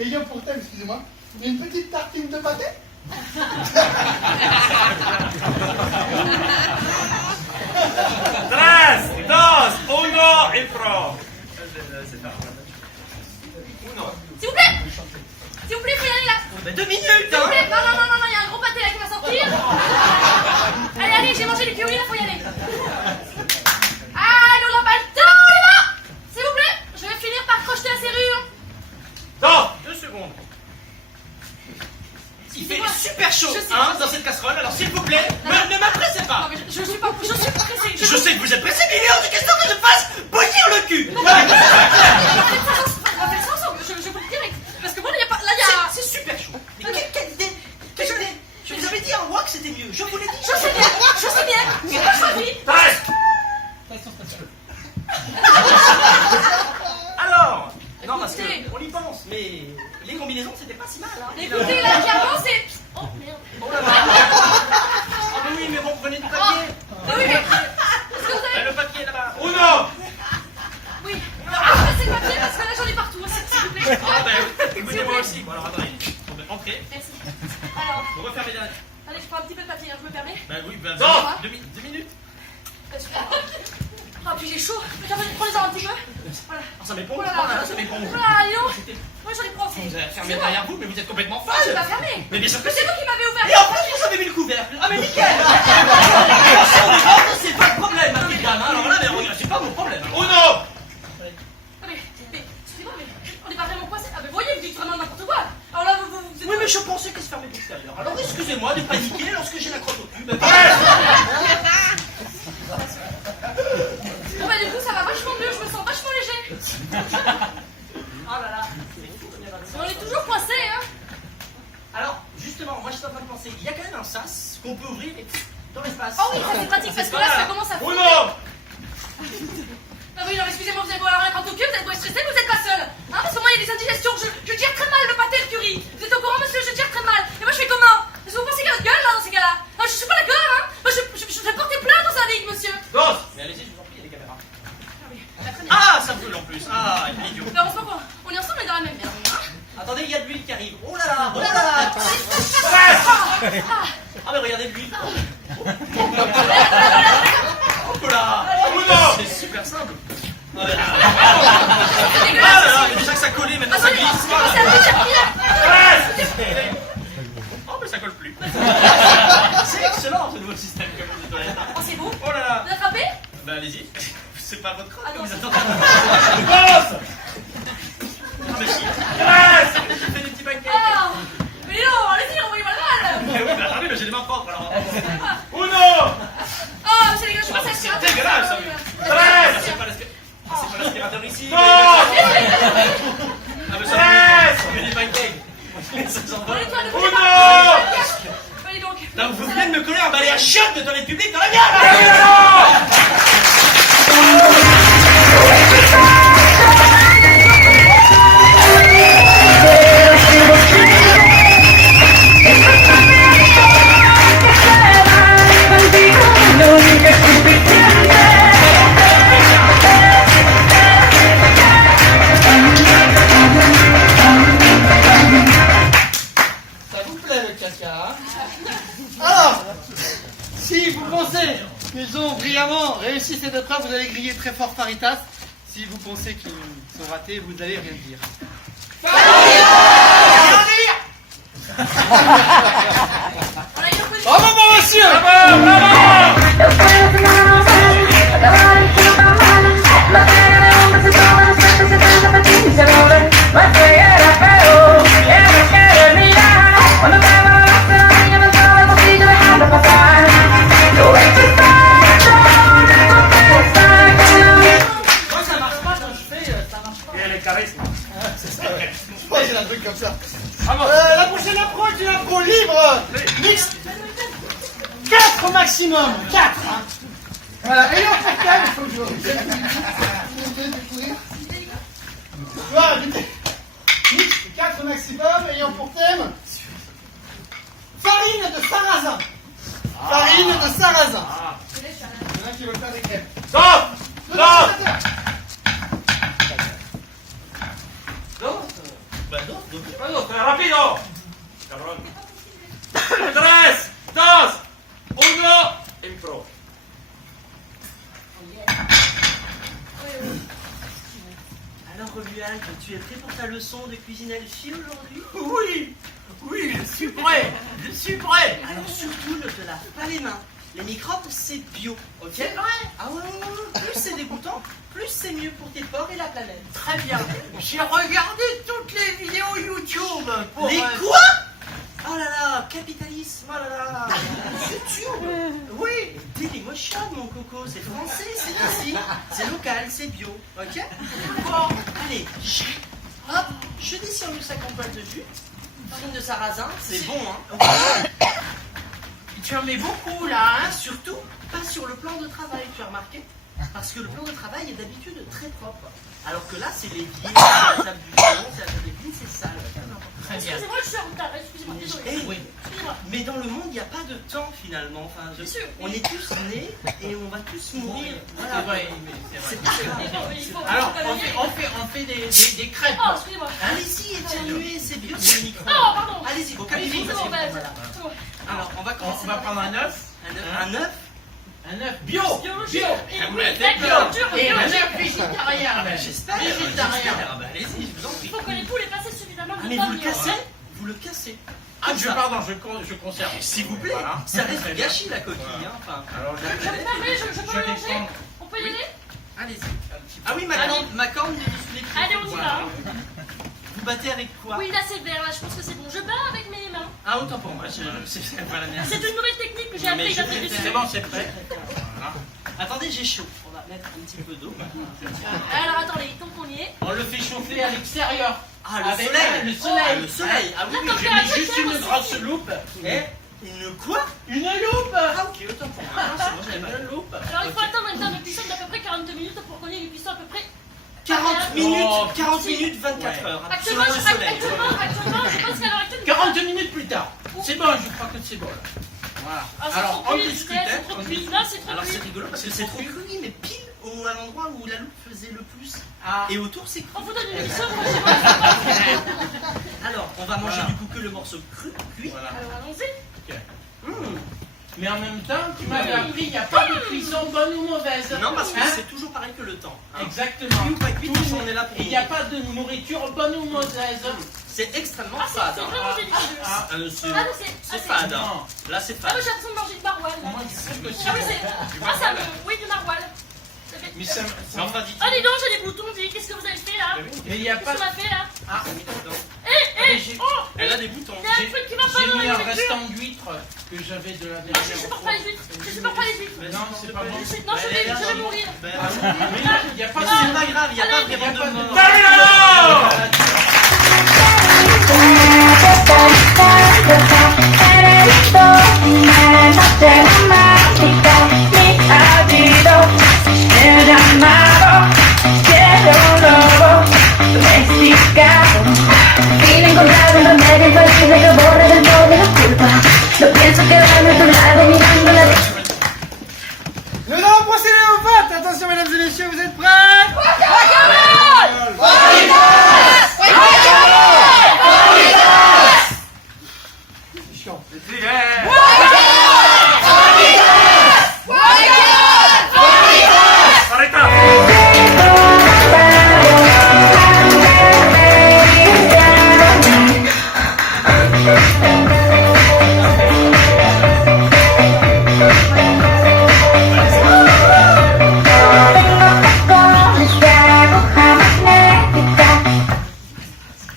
ayant pour thème, excusez-moi, une petite tartine de pâté. 3, 2, 1, intro. S'il vous plaît. S'il vous plaît, faut y aller là. Mais 2 minutes, S'il vous hein. plaît. Non, il y a un gros pâté là qui va sortir. Allez, j'ai mangé les curry là, faut y aller. Allez, on n'a pas le temps, on y va. S'il vous plaît, je vais finir par crocheter la serrure. Non, 2 secondes. Il fait super chaud, Je sais, hein, je dans cette casserole, alors s'il vous plaît, ne m'appressez pas. Non, mais je suis pas pressée. Je sais que vous êtes pressé, mais il est hors de question que je fasse bouillir le cul. On va faire ça ensemble. Je vous le dirai. Parce que moi, il y a pas. Là, il y a. C'est super chaud. Mais quelle idée. Je vous avais dit en wok c'était mieux, je vous l'ai dit. Je sais bien. J'ai pas choisi. Station spatiale. Alors, non, parce Écoutez. qu'on y pense, mais les combinaisons c'était pas si mal. Hein. Écoutez, là, clairement, c'est. Oh merde. Oh là là. Ah mais oui, mais bon, prenez du papier. Ah oui, mais. Est-ce que vous avez. Le papier là-bas. Oh non. Oui. Passez le papier parce que là, j'en ai partout. S'il vous plaît. Ah ben, écoutez-moi aussi. Bon alors attendez, entrez. Merci. Alors, Vous refermez la... allez, je prends un petit peu de papier, hein, je me permets. Ben oui, ben, Non. 2 minutes. Parce que. Ah, puis j'ai chaud. Tiens, prends-les-en un petit peu. Voilà. Oh, ça m'éponge, Voilà. voilà, ça m'éponge. Voilà, dis donc. Moi, j'en ai pas Vous avez fermé C'est bon. derrière vous, mais vous êtes complètement Moi, j'ai folle. pas fermé. Mais bien sûr que Mais c'est vous qui m'avez ouvert. Et en plus, vous avez mis le couvercle. Ah, mais nickel. Attention, mais vraiment, c'est pas le problème, ma petite dame. Alors là, mais regarde, c'est pas mon problème. Oh non! Ah, mais excusez-moi, mais on n'est pas vraiment coincés. Ah, mais voyez, vous dites vraiment n'importe quoi. Alors là, vous êtes... Oui, mais je pensais qu'elle se fermait de l'extérieur. Alors excusez-moi de paniquer lorsque j'ai la crotte au cul. Bon, bah, du coup, ça va vachement mieux. Je me sens vachement léger. Oh là là. On est toujours coincés, hein. Alors, justement, moi je suis en train de penser, il y a quand même un sas qu'on peut ouvrir et dans l'espace. Oh oui, ça c'est pratique parce que là, ça commence à Oh fonder. non! Ah oui, non, excusez-moi, vous allez voir un grand au cul, vous allez pas être stressé, vous n'êtes pas seul. Hein, parce que moi, il y a des indigestions, je gère très mal le pâté de curry. Vous êtes au courant, monsieur, je gère très mal. Et moi, je fais comment? Est-ce que vous pensez qu'il y a notre gueule, là, dans ces cas-là? Non, je suis pas d'accord, hein. Moi, je vais porter plainte dans un ligue, monsieur. Dos! Mais allez-y, je vous en prie, il y a des caméras. Ah oui, la première. Ah, ça brûle en plus. Ah, il est idiot. Mais heureusement qu'on est ensemble et dans la même merde, hein. Attendez, il y a de l'huile qui arrive. Oh là là, oh là là. Ah, mais regardez de l'huile. Oh là. C'est super simple. Ah là là, mais déjà que ça collait, maintenant ça glisse. Oh, mais ça colle plus. C'est excellent ce nouveau système que vous nettoyez. Oh, c'est vous? Oh là là. Vous attrapez? Bah allez-y. C'est pas votre crotte Ah que non, vous c'est attendez. Dos! Ah mais si. Je fais des petits pancakes. Ah. Mais non, allez-y, envoyez-moi le mal. Mais oui, mais attendez, mais j'ai des mains propres alors. Uno! Oh, mais c'est dégueulasse, je pense à C'est dégueulasse, ça, oui. Stress. C'est pas l'aspirateur ici. Non! Ah mais ça, Stress! on met des pancakes. Ça s'envole. Allez, toi, ne Oh bougez non! pas. Allez donc. Non, vous venez de me coller un balai à chiottes de toilette publique dans la gueule. Ça vous plaît le caca, hein? Alors, si vous pensez qu'ils ont brillamment réussi cette épreuve, vous allez griller très fort Faritas. Si vous pensez qu'ils sont ratés, vous n'allez rien dire. On a eu le coup de... Bravo, mon monsieur! Moi ça marche pas quand je fais, ça marche pas. Et le charisme. Ouais, j'ai un truc comme ça. Vamos! La prochaine approche d'une impro libre, mixte. 4 maximum, 4. Hein. Voilà, et en fait, il faut que je découvrir. Voilà, mixte, 4 maximum, ayant pour thème farine de sarrasin. Farine de sarrasin. Il y en a qui veulent faire des crêpes. Stop! Stop! Bah non, donc. Vamos, rápido! Cabrón. 3, 2, 1, impro. Alors Romuald, tu es prêt pour ta leçon de cuisine elfie aujourd'hui? Oui! Oui, je suis prêt! Je suis prêt! Alors surtout, ne te lave pas les mains. Les microbes, c'est bio, ok? C'est vrai? Ah ouais, plus c'est dégoûtant, plus c'est mieux pour tes porcs et la planète. Très bien. J'ai regardé toutes les vidéos YouTube pour... Les quoi? Oh là là, capitalisme, oh là là. YouTube? Oui, Dailymotion, mon coco, c'est français, c'est ici, c'est local, c'est bio, ok? Bon, allez, hop, je descends le sac en poil de jus, farine de sarrasin, c'est bon, hein? Tu en mets beaucoup là, hein? Surtout pas sur le plan de travail, tu as remarqué? Parce que le plan de travail est d'habitude très propre. Alors que là, c'est l'évier, c'est la table du salon, c'est la table des vignes, c'est sale. Très bien. Excusez-moi, je suis en retard, excusez-moi, désolé. Eh oui. Excusez-moi. Mais dans le monde, il n'y a pas de temps finalement. Enfin, Bien sûr. on est tous nés et on va tous mourir. Voilà. C'est vrai, C'est pas grave. Il faut... Alors, on fait des crêpes. Oh, excusez-moi. Allez-y, éternuez, c'est bien pour le micro. Oh, pardon. Allez-y, vos Oui, capitalistes. c'est bon, Voilà. c'est bon. Alors, on va commencer. On va prendre un œuf. Un œuf. Un œuf bio. biologique. Et oui, mais d'accord, d'accord. dur, Et un biologique. œuf végétarien. J'espère. Végétarien. Ah bah allez-y, je vous en prie. Il faut que les poules aient passé suffisamment Ah, de mais temps vous le dehors. cassez. Vous le cassez. Ah, Comme ça. pardon, je conserve. S'il vous plaît, Voilà. ça reste Très du bien. gâchis la coquille. Voilà. Hein. Enfin, Alors, Je me permets, je peux vais manger. prendre. On peut y aller? allez-y. Un petit peu. Ah oui, ma corne des pieds. Allez, on y va. Vous battez avec quoi? Oui, là c'est vert, là je pense que c'est bon. Je bats avec mes mains. Ah, autant pour moi, c'est pas la mienne. C'est une nouvelle technique que j'ai Mais appris je d'Afrique du vais Sud. C'est bon, c'est prêt. Voilà. Attendez, j'ai chaud. On va mettre un petit peu d'eau. Alors attendez, tant qu'on y est. On le fait chauffer à l'extérieur. Ah, le Avec soleil. le soleil. Ah, le soleil. Ah oui, oui, Attends, je mais mets attends, juste attends, une attends, grosse attends. loupe. Et une quoi? Une loupe. Ah, ok, autant pour moi. Ah, c'est bon, j'avais pas. Une loupe. Alors il faut attendre un temps de cuisson d'à peu près 42 minutes pour qu'on ait une cuisson à peu près. 40 minutes, 24 heures. Actuellement, Selon le soleil. actuellement, je pense qu'à l'heure actuelle. 42 minutes plus tard. C'est bon, je crois que c'est bon là. Voilà. Ah, c'est Alors, trop on cuit, discute. c'est trop cuit. Là, c'est trop Alors c'est cuit. rigolo parce que c'est trop cuit, mais pile à l'endroit où la loupe faisait le plus. Ah. Et autour c'est On cru. vous donne une cuisson, franchement. Alors on va manger Voilà. du coup que le morceau cru, cuit. Voilà. Alors allons-y. Mais en même temps, tu m'avais appris, il n'y a pas de cuisson bonne ou mauvaise. Non, parce que Hein? c'est toujours pareil que le temps. hein. Exactement. Cuit ou pas cuit, de toute façon, on est là pour Il n'y a pas de nourriture bonne ou mauvaise. C'est extrêmement Ah, fade. c'est hein. vraiment délicieux. Ah, Ah, c'est Ah, non, c'est fade. hein. Non. Là c'est Ah, fade. oui, j'ai l'impression de manger du maroilles. là. Moi, je trouve que c'est Ah oui, bon. c'est. Ah, ça me. Oui, du maroilles. Ça fait- Mais ça, Mais enfin, dites. Ah, dis donc, j'ai des boutons, dis, qu'est-ce que vous avez fait là? mais il n'y a Qu'est-ce pas. qu'on a fait là? Ah, Oh! Elle a des boutons. Il y a un truc qui va pas j'ai dans mis la un nourriture. restant d'huître que j'avais de la Ah, dernière je supporte fois. pas les huîtres. Je supporte pas les huîtres. Non, c'est pas bon. Non, je vais mourir. Ben, Ah, mais il n'y a pas mais de. c'est pas grave, il n'y a pas Allez. vraiment de mort. Sin encontrar un remedio imposible que borre del todo la culpa. No pienso quedarme a tu lado mirando la Nous allons procéder au vote. Attention, mesdames et messieurs, vous êtes prêts?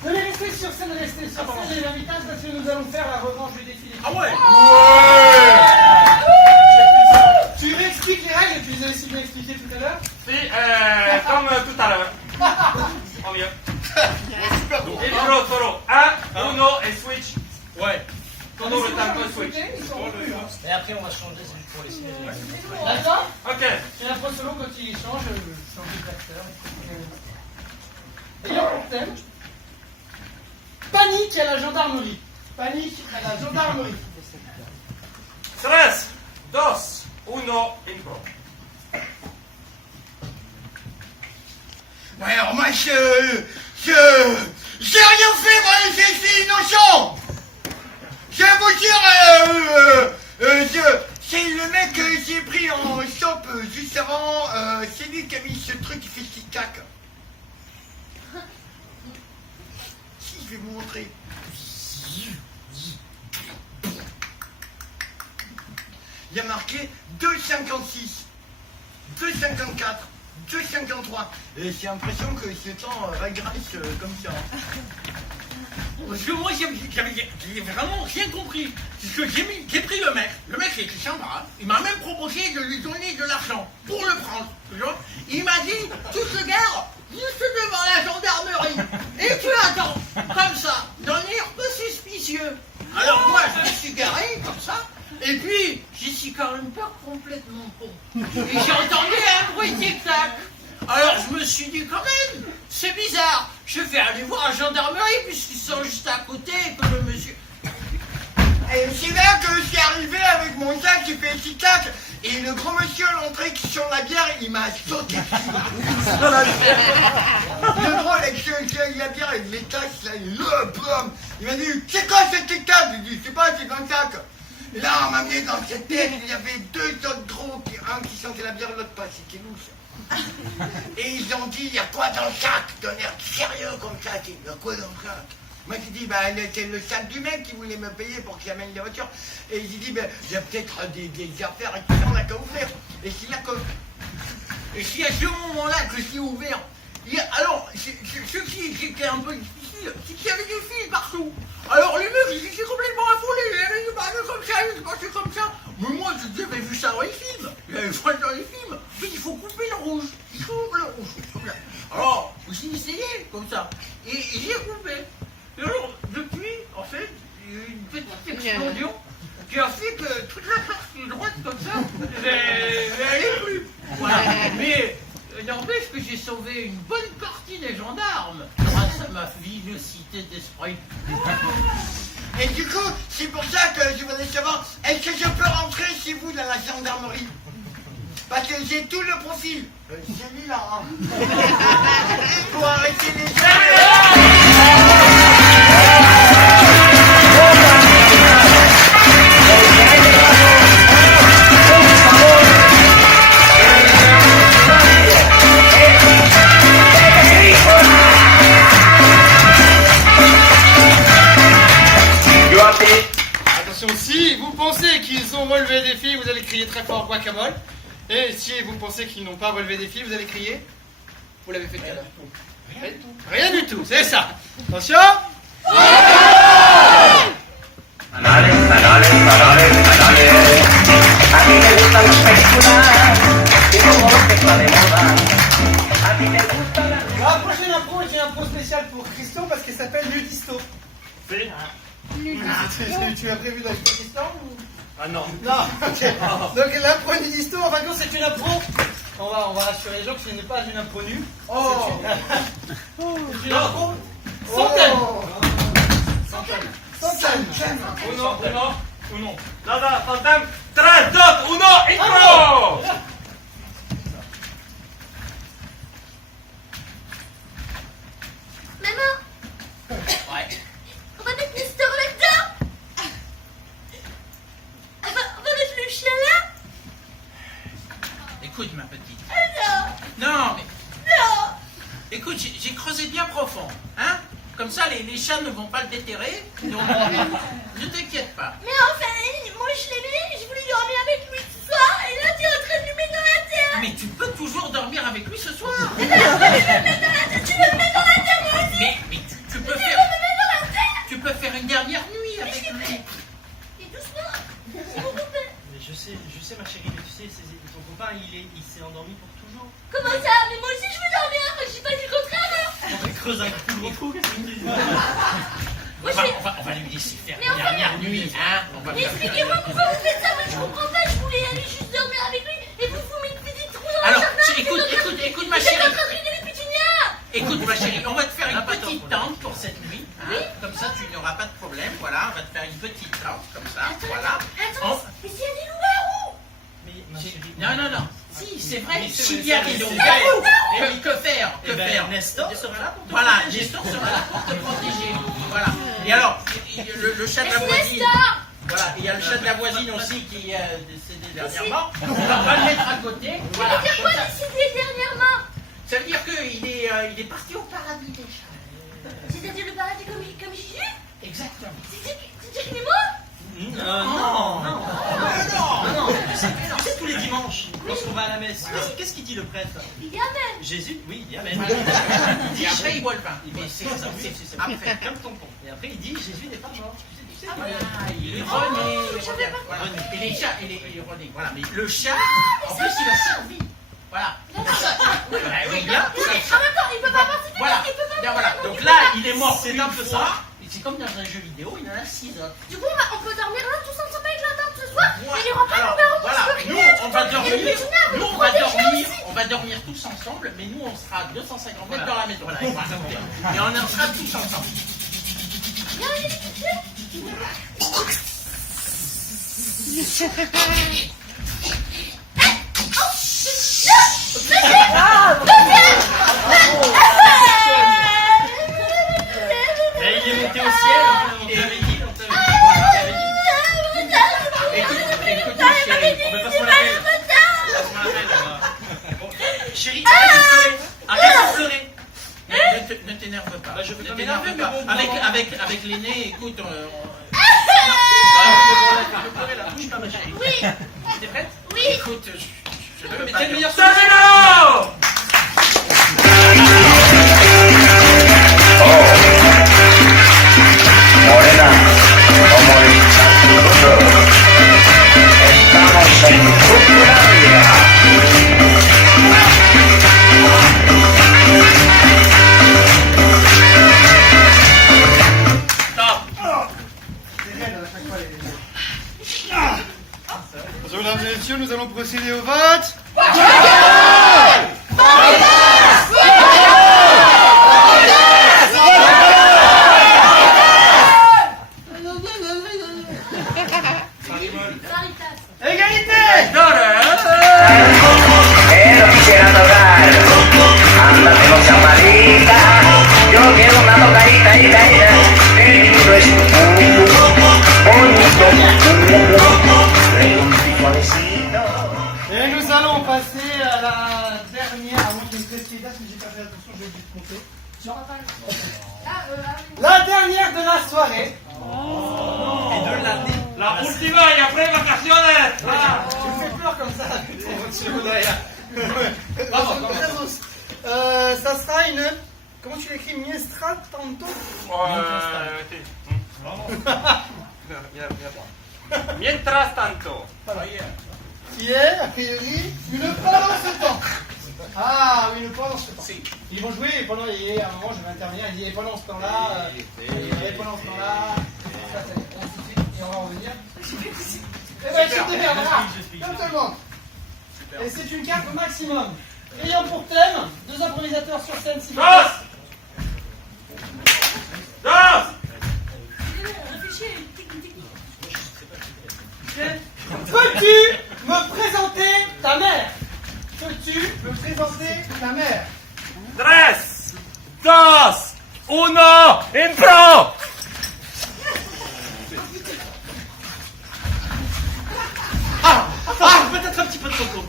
Venez rester sur scène, restez sur scène, les invités, parce que nous allons faire la revanche du défi des Ah ouais. Tu réexpliques les règles et puis vous avez si bien expliqué tout à l'heure. C'est comme tout à l'heure. En mieux. Il faut solo 1, uno et switch. Ouais. Todo le tempo switch. Et après, on va changer pour les signes. D'accord? Ok. C'est la solo quand il change d'acteur. D'ailleurs, pour thème, panique à la gendarmerie. Panique à la gendarmerie. 3, 2, 1, impro. Ouais, alors moi, j'ai rien fait, moi, c'est innocent. Je vais vous dire, c'est le mec que j'ai pris en stop juste avant, c'est lui qui a mis ce truc qui fait tic-tac. Si, je vais vous montrer. Il y a marqué 2,56, 2,54, 2,53. Et j'ai l'impression que ce temps régresse comme ça. Parce que moi, j'ai vraiment rien compris. Parce que j'ai pris le mec était sympa, il m'a même proposé de lui donner de l'argent pour le prendre. Tu vois. Il m'a dit, tu te gares juste devant la gendarmerie et tu attends, comme ça, d'un air peu suspicieux. Alors moi, je me suis garé, comme ça, et puis, j'y suis quand même pas complètement con. Et j'ai entendu un bruit tic-tac. Alors je me suis dit quand même, c'est bizarre, je vais aller voir la gendarmerie puisqu'ils sont juste à côté et que le monsieur... Et c'est là que je suis arrivé avec mon sac qui fait tic-tac. Et le grand monsieur à l'entrée qui sur la bière, il m'a sauté dessus. Dans la bière. Le drôle avec la bière avec les tasses, là, le pomme. Il m'a dit, c'est quoi ce tic-tac? Je lui ai dit, c'est pas, c'est un sac. Là, on m'a mis dans cette tête, il y avait deux autres gros, un qui sentait la bière, l'autre pas, c'était nous, ça. Et ils ont dit, il y a quoi dans le sac? D'un air sérieux comme ça, il y a quoi dans le sac? Moi j'ai dit, c'est le sac du mec qui voulait me payer pour que j'amène la voiture. Et j'ai dit, il y a peut-être des affaires et tout ça, on a qu'à ouvrir. Et c'est là que... Et c'est à ce moment-là que j'ai ouvert. Alors, ce qui était un peu difficile, c'est qu'il y avait des fils partout. Alors les mecs, ils étaient complètement affolés. Ils avaient dit, comme ça, il s'est passé comme ça. Mais moi, j'avais vu ça dans les films. J'avais vu ça dans les films. Mais il faut couper le rouge. Il coupe le rouge. Alors, j'ai essayé comme ça. Et j'ai coupé. Et alors, depuis, en fait, il y a eu une petite explosion qui a fait que toute la partie droite comme ça, elle est plus. Voilà. Mais n'empêche que j'ai sauvé une bonne partie des gendarmes grâce à ma vivacité d'esprit. Et du coup, c'est pour ça que je voulais savoir, est-ce que je peux rentrer chez vous dans la gendarmerie? Parce que j'ai tout le profil. Celui-là, hein. Pour arrêter les gens. Attention, si vous pensez qu'ils ont relevé des filles, vous allez crier très fort guacamole. Et si vous pensez qu'ils n'ont pas relevé des filles, vous allez crier. Vous l'avez fait tout à l'heure. Rien du tout, c'est ça. Attention. La prochaine impro est une impro spéciale pour Christo parce qu'elle s'appelle Nudisto. Tu as prévu d'acheter Christo ou... Ah non. Non, ok. Donc l'impro Nudisto, en fin de compte, c'est une impro. On va rassurer les gens que ce n'est pas une impro nue. Oh. C'est une impro centaine. Uno. Nada, faltam 3, 2, 1, intro! Maman, Ouais. on va mettre Mister là-dedans. On va mettre le chien là. Écoute, ma petite. Non, Non, mais non. écoute, j'ai creusé bien profond, hein? Comme ça, les chats ne vont pas le déterrer. Donc, ne t'inquiète pas. Mais enfin, moi je l'ai mis, je voulais dormir avec lui ce soir, et là tu es en train de lui mettre dans la terre. Mais tu peux toujours dormir avec lui ce soir. Tu veux me mettre dans la terre, moi aussi. Mais tu peux Tu faire. veux me mettre dans la terre. Tu peux faire une dernière nuit avec lui. Et doucement, c'est mon copain. Mais je sais ma chérie, mais tu sais, ton copain, il s'est endormi pour toujours. Comment ça? Mais moi aussi je veux dormir, je dis pas du contraire. On va creuser un plus gros trou, qu'est-ce que tu me dis? On va lui laisser faire Mais une enfin, dernière nuit, hein? On va Mais faire une expliquez-moi dernière nuit. pourquoi vous faites ça, moi je comprends pas, je voulais aller juste dormir avec lui, et vous mettez une petite trou dans Alors, le jardin. écoute, ma Vous êtes chérie. en train de ruiner les pétunias. Écoute, ma chérie, on va te faire une pas petite tant, tente pour cette nuit. Hein? Comme ça, tu n'auras pas de problème. Voilà, on va te faire une petite tente, comme ça. Voilà. Attends, mais s'il y a des loups-garous. Mais ma chérie. Non. Si, c'est vrai, Mais s'il c'est y a vrai, des c'est loups-garous, vrai. que faire? Eh ben, Nestor sera là pour te Voilà, protéger. Nestor sera là pour te protéger. Voilà. Et alors, le chat de la Mais c'est voisine. Nestor. Voilà, il y a le chat de la voisine aussi qui est décédé dernièrement. On va le mettre à côté. Ça Voilà. veut dire quoi décider dernièrement? Ça veut dire qu'il est parti au paradis des chats. C'est-à-dire le paradis comme Jésus? Exactement. C'est-à-dire qu'il est mort? Non. Tu sais, tous les dimanches, lorsqu'on va à la messe, qu'est-ce qu'il dit le prêtre? Il y a même. Jésus, oui, il y a même. Et après, il boit le vin. Mais c'est ça, oui, c'est Après. comme ton pont. Et après, il dit Jésus n'est pas mort. Tu sais, Voilà, il est Oh, rené, j'avais revient. pas Voilà. compris. Et les chats, il est rené. Voilà, mais le chat, mais en ça plus, il va. a servi. Voilà. Non, non. Oui, là, Oui, mais en même temps, il peut pas participer Voilà. parce qu'il peut pas Bien, voilà. mourir, Donc il peut là, pas. il est mort C'est une un peu fois. ça. Et c'est comme dans un jeu vidéo, il en a 6 autres. Du coup, on peut dormir là tous ensemble avec la tante ce soir, Voilà. mais il y aura pas de Alors, loup-garou, voilà. je peux Nous, rien, on va et dormir. le pétunia, vous Nous, nous protégez aussi. on va dormir tous ensemble, mais nous, on sera à 250 mètres Voilà. dans la maison. Voilà. Et on en sera tous ensemble. Viens, il est petit. Et il est monté au ciel, il est avait dit, on t'avait dit. chérie, arrête de pleurer. Ne t'énerve pas. Bah, je veux Ne pas t'énerve m'énerver, pas. mais bon, Avec l'aîné, écoute, Je peux pleurer là, bouge pas ma chérie. Oui, T'es prête? oui. écoute, je Mais peux t'es pas le meilleur dire. Terminado! Morena, como estamos en Cuculandia. Mesdames et messieurs, nous allons procéder au vote. Égalité. Pero quisiera tocar, ándate no seas malita. Yo quiero una tocadita, qué lindo es tu culo, bonito tu culo, suavecito. Et nous allons passer à la dernière, avant qu'il me presse les dates, mais j'ai pas fait attention, j'ai oublié de compter. La dernière de la soirée. Et de l'année. La última y après vacaciones. Ah. Tu me fais peur comme ça. Ça sera une. Comment tu l'écris? Miestra tanto. Mientras tanto. Qui est, a priori, une pendant ce temps. Ah oui, une pendant ce temps. Ils vont jouer et pendant, et à un moment je vais intervenir, il dit et pendant ce temps-là, et pendant ce temps-là, et on va revenir. Et ben, je te démerdera, comme tout le monde. Et c'est une carte au maximum. Ayant pour thème, 2 improvisateurs sur scène, s'il vous plaît. Dos! Réfléchis à une technique. Peux-tu me présenter ta mère? Peux-tu me présenter ta mère? Tres, dos, uno, impro! Peut-être un petit peu de coco.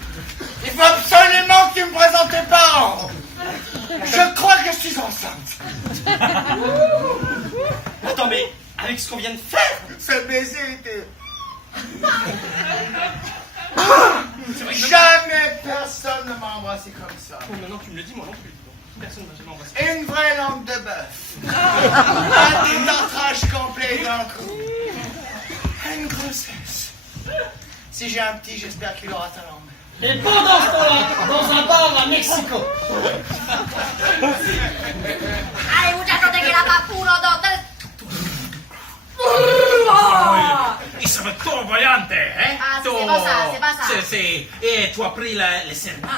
Il faut absolument que tu me présentes tes parents. Je crois que je suis enceinte. Attends, mais avec ce qu'on vient de faire, Ce baiser était... c'est vrai que Jamais personne ne m'a embrassé comme ça. Bon, maintenant tu me le dis, moi non plus. Personne ne m'a jamais embrassé. Et une vraie langue de bœuf. Un détartrage complet d'un coup. Une grossesse. Si j'ai un petit, j'espère qu'il aura ta langue. Et pendant ce temps-là, dans un bar à Mexico. Allez, muchachos, te queda pa' 1, 2, 3. ils sont trop voyantes, hein? Ah, c'est pas ça, c'est pas ça. Et tu as pris les serpents.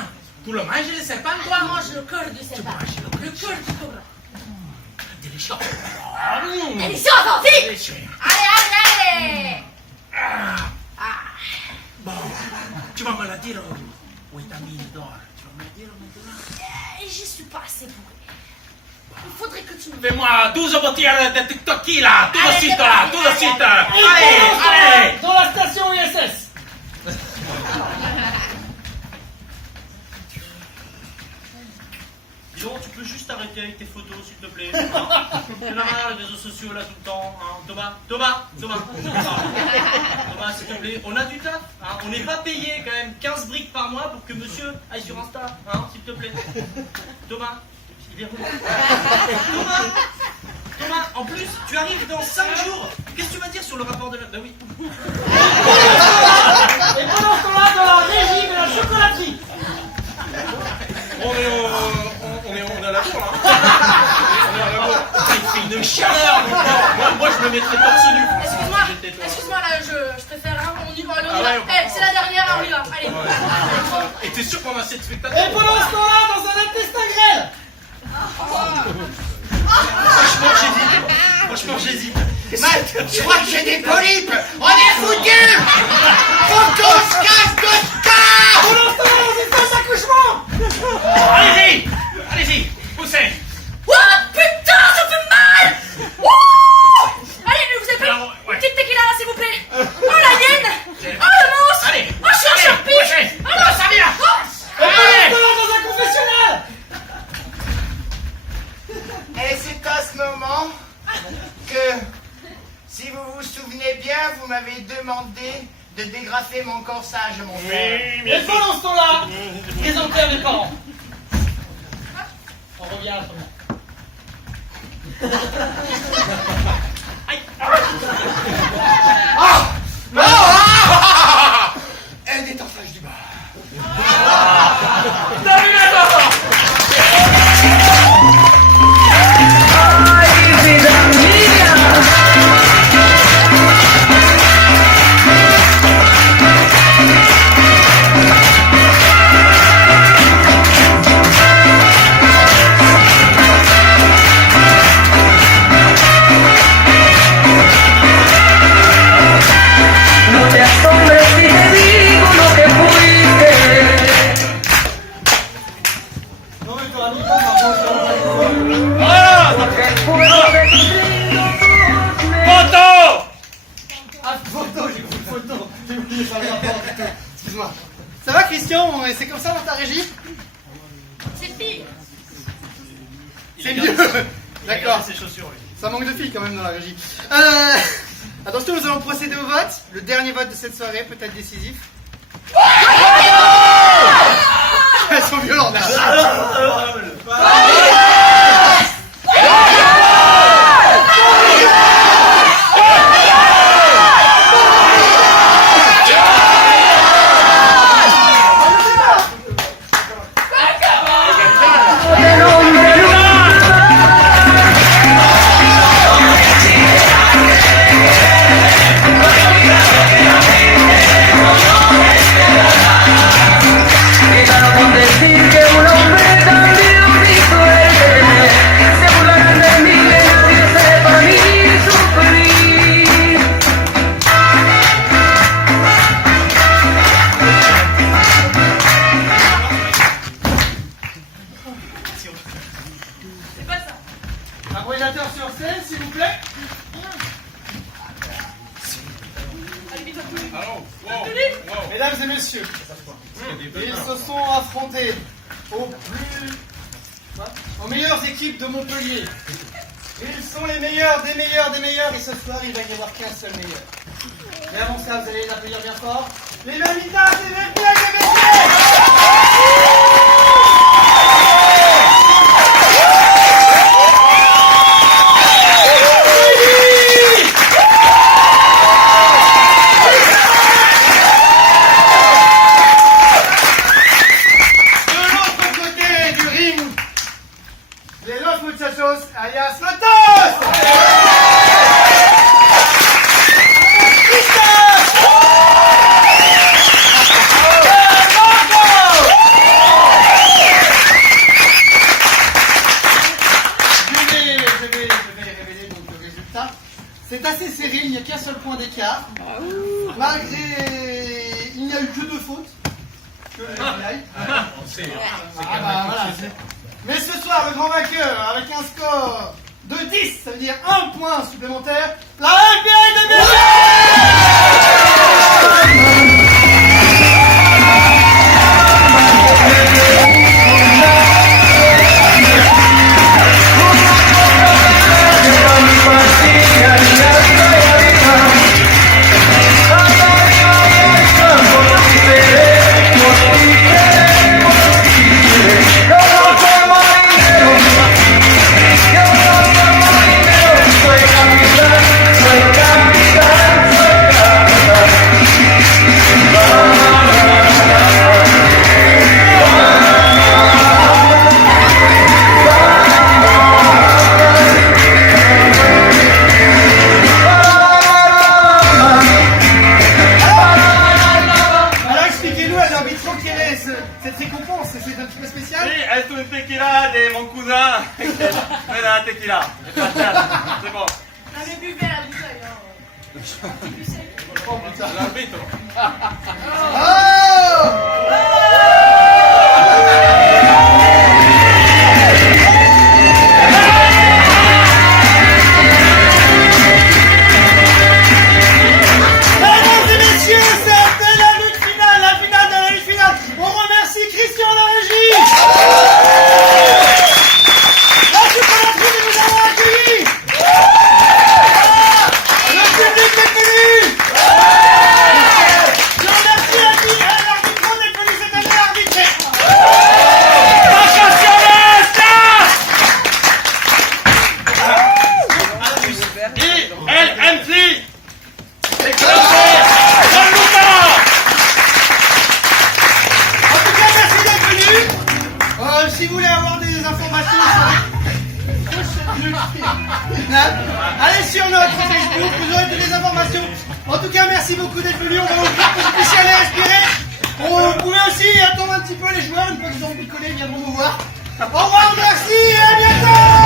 Tu le manges, les serpents, Moi, toi? je mange le cœur du serpent. Le cœur du cobra. Délicieux. Delicioso, si! Délicieux. Allez, allez! Bon, tu vas me le dire où est ta mine d'or? Tu vas me le dire maintenant? J'y suis pas assez bourré. Il faudrait que tu me... Fais-moi 12 bouteilles de tequila, tout de Allez, suite c'est là, parti, tout de suite. Et Allez, pendant ce temps-là, allez. dans la station ISS. Dis donc, tu peux juste arrêter avec tes photos, s'il te plaît. Il y en a marre, les réseaux sociaux là tout le temps. Hein. Thomas, s'il te plaît, on a du taf. Hein. On n'est pas payé quand même 15 briques par mois pour que monsieur aille sur Insta, hein, s'il te plaît. Thomas, il est relou. Thomas, en plus, tu arrives dans 5 jours. Qu'est-ce que tu vas dire sur le rapport de la... Bah oui. Et pendant ce temps-là, dans la régie de la chocolaterie. On est à la bourre là. On est à la bourre. Il fait une chaleur. Moi je me mettrais torse nu. Excuse-moi, là, je préfère, hein, on y va, allez, on y Ah va. ouais, Eh, c'est la dernière, on y va, allez. Et t'es sûr qu'on a 7 Et spectateurs? pendant ce temps-là, dans un intestin grêle. Franchement j'hésite. Matt, je crois que j'ai des polypes. On est foutus. Faut qu'on se casse de ça. Pendant ce temps-là, dans une salle d'accouchement. Allez-y, poussez. Oh putain, ça fait mal! Ouh! Allez, vous avez pris Alors, ouais. une petite tequila là, s'il vous plaît. Oh la hyène! Oh le monstre! Allez. Oh je suis un charpie! Poussez. Oh non, Ça vient. Et pendant ce temps-là, dans un confessionnal. de dégrafer mon corsage, mon frère. Et pendant ce temps-là, présentez mes parents. On revient à la première. Elle est en face du bar. No te asombres si te digo lo que fuiste. Non mais t'auras mis pas par contre. Porque el fuego de tus lindos ojos me... Photo! Ah, photo, j'ai compris photo. J'ai oublié ça, le rapport du tout. Excuse-moi. Ça va Christian? Et c'est comme ça dans ta régie? C'est pire. C'est mieux. D'accord. Ses chaussures, lui. Ça manque de filles quand même dans la régie. Attention, nous allons procéder au vote. Le dernier vote de cette soirée peut être décisif. Elles sont violentes. del hombre Cuidado con decir que un hombre tan vivo y fuerte se burlarán de mí y nadie sepa ni sufrir. C'est pas ça. Un brûlateur sur scène, s'il vous plaît. Allez, vite, Mesdames et messieurs, ils se sont affrontés aux meilleures équipes de Montpellier. Ils sont les meilleurs des meilleurs des meilleurs et ce soir il va n'y avoir qu'un seul meilleur. Mais avant ça, vous allez les applaudir bien fort. Les Lolitas et les Pierre de Muchachos, alias Matos! Je vais révéler donc le résultat. C'est assez serré, il n'y a qu'un seul point d'écart. Malgré... Il n'y a eu que 2 fautes. Que les médailles. Voilà. Mais ce soir, le grand vainqueur, avec un score de 10, ça veut dire 1 point supplémentaire, la FBI de cette récompense, c'est un petit peu spécial. Oui, es un tequila de mon cousin. C'est un tequila. C'est bon. Non mais buvez à la bouteille, hein. Un petit peu sec. Oh putain. L'arbitre. Mesdames et messieurs, c'était la lutte finale, la finale de la lutte finale. On remercie Christian la régie. Merci pour la troupe de nous avoir accueillis. Le public est venu. si vous voulez avoir des informations allez sur notre Facebook, vous aurez toutes les informations. En tout cas, merci beaucoup d'être venus. On va vous faire que vous puissiez aller respirer. Vous pouvez aussi attendre un petit peu les joueurs, une fois qu'ils auront picolé, ils viendront nous voir. Au revoir, merci et à bientôt.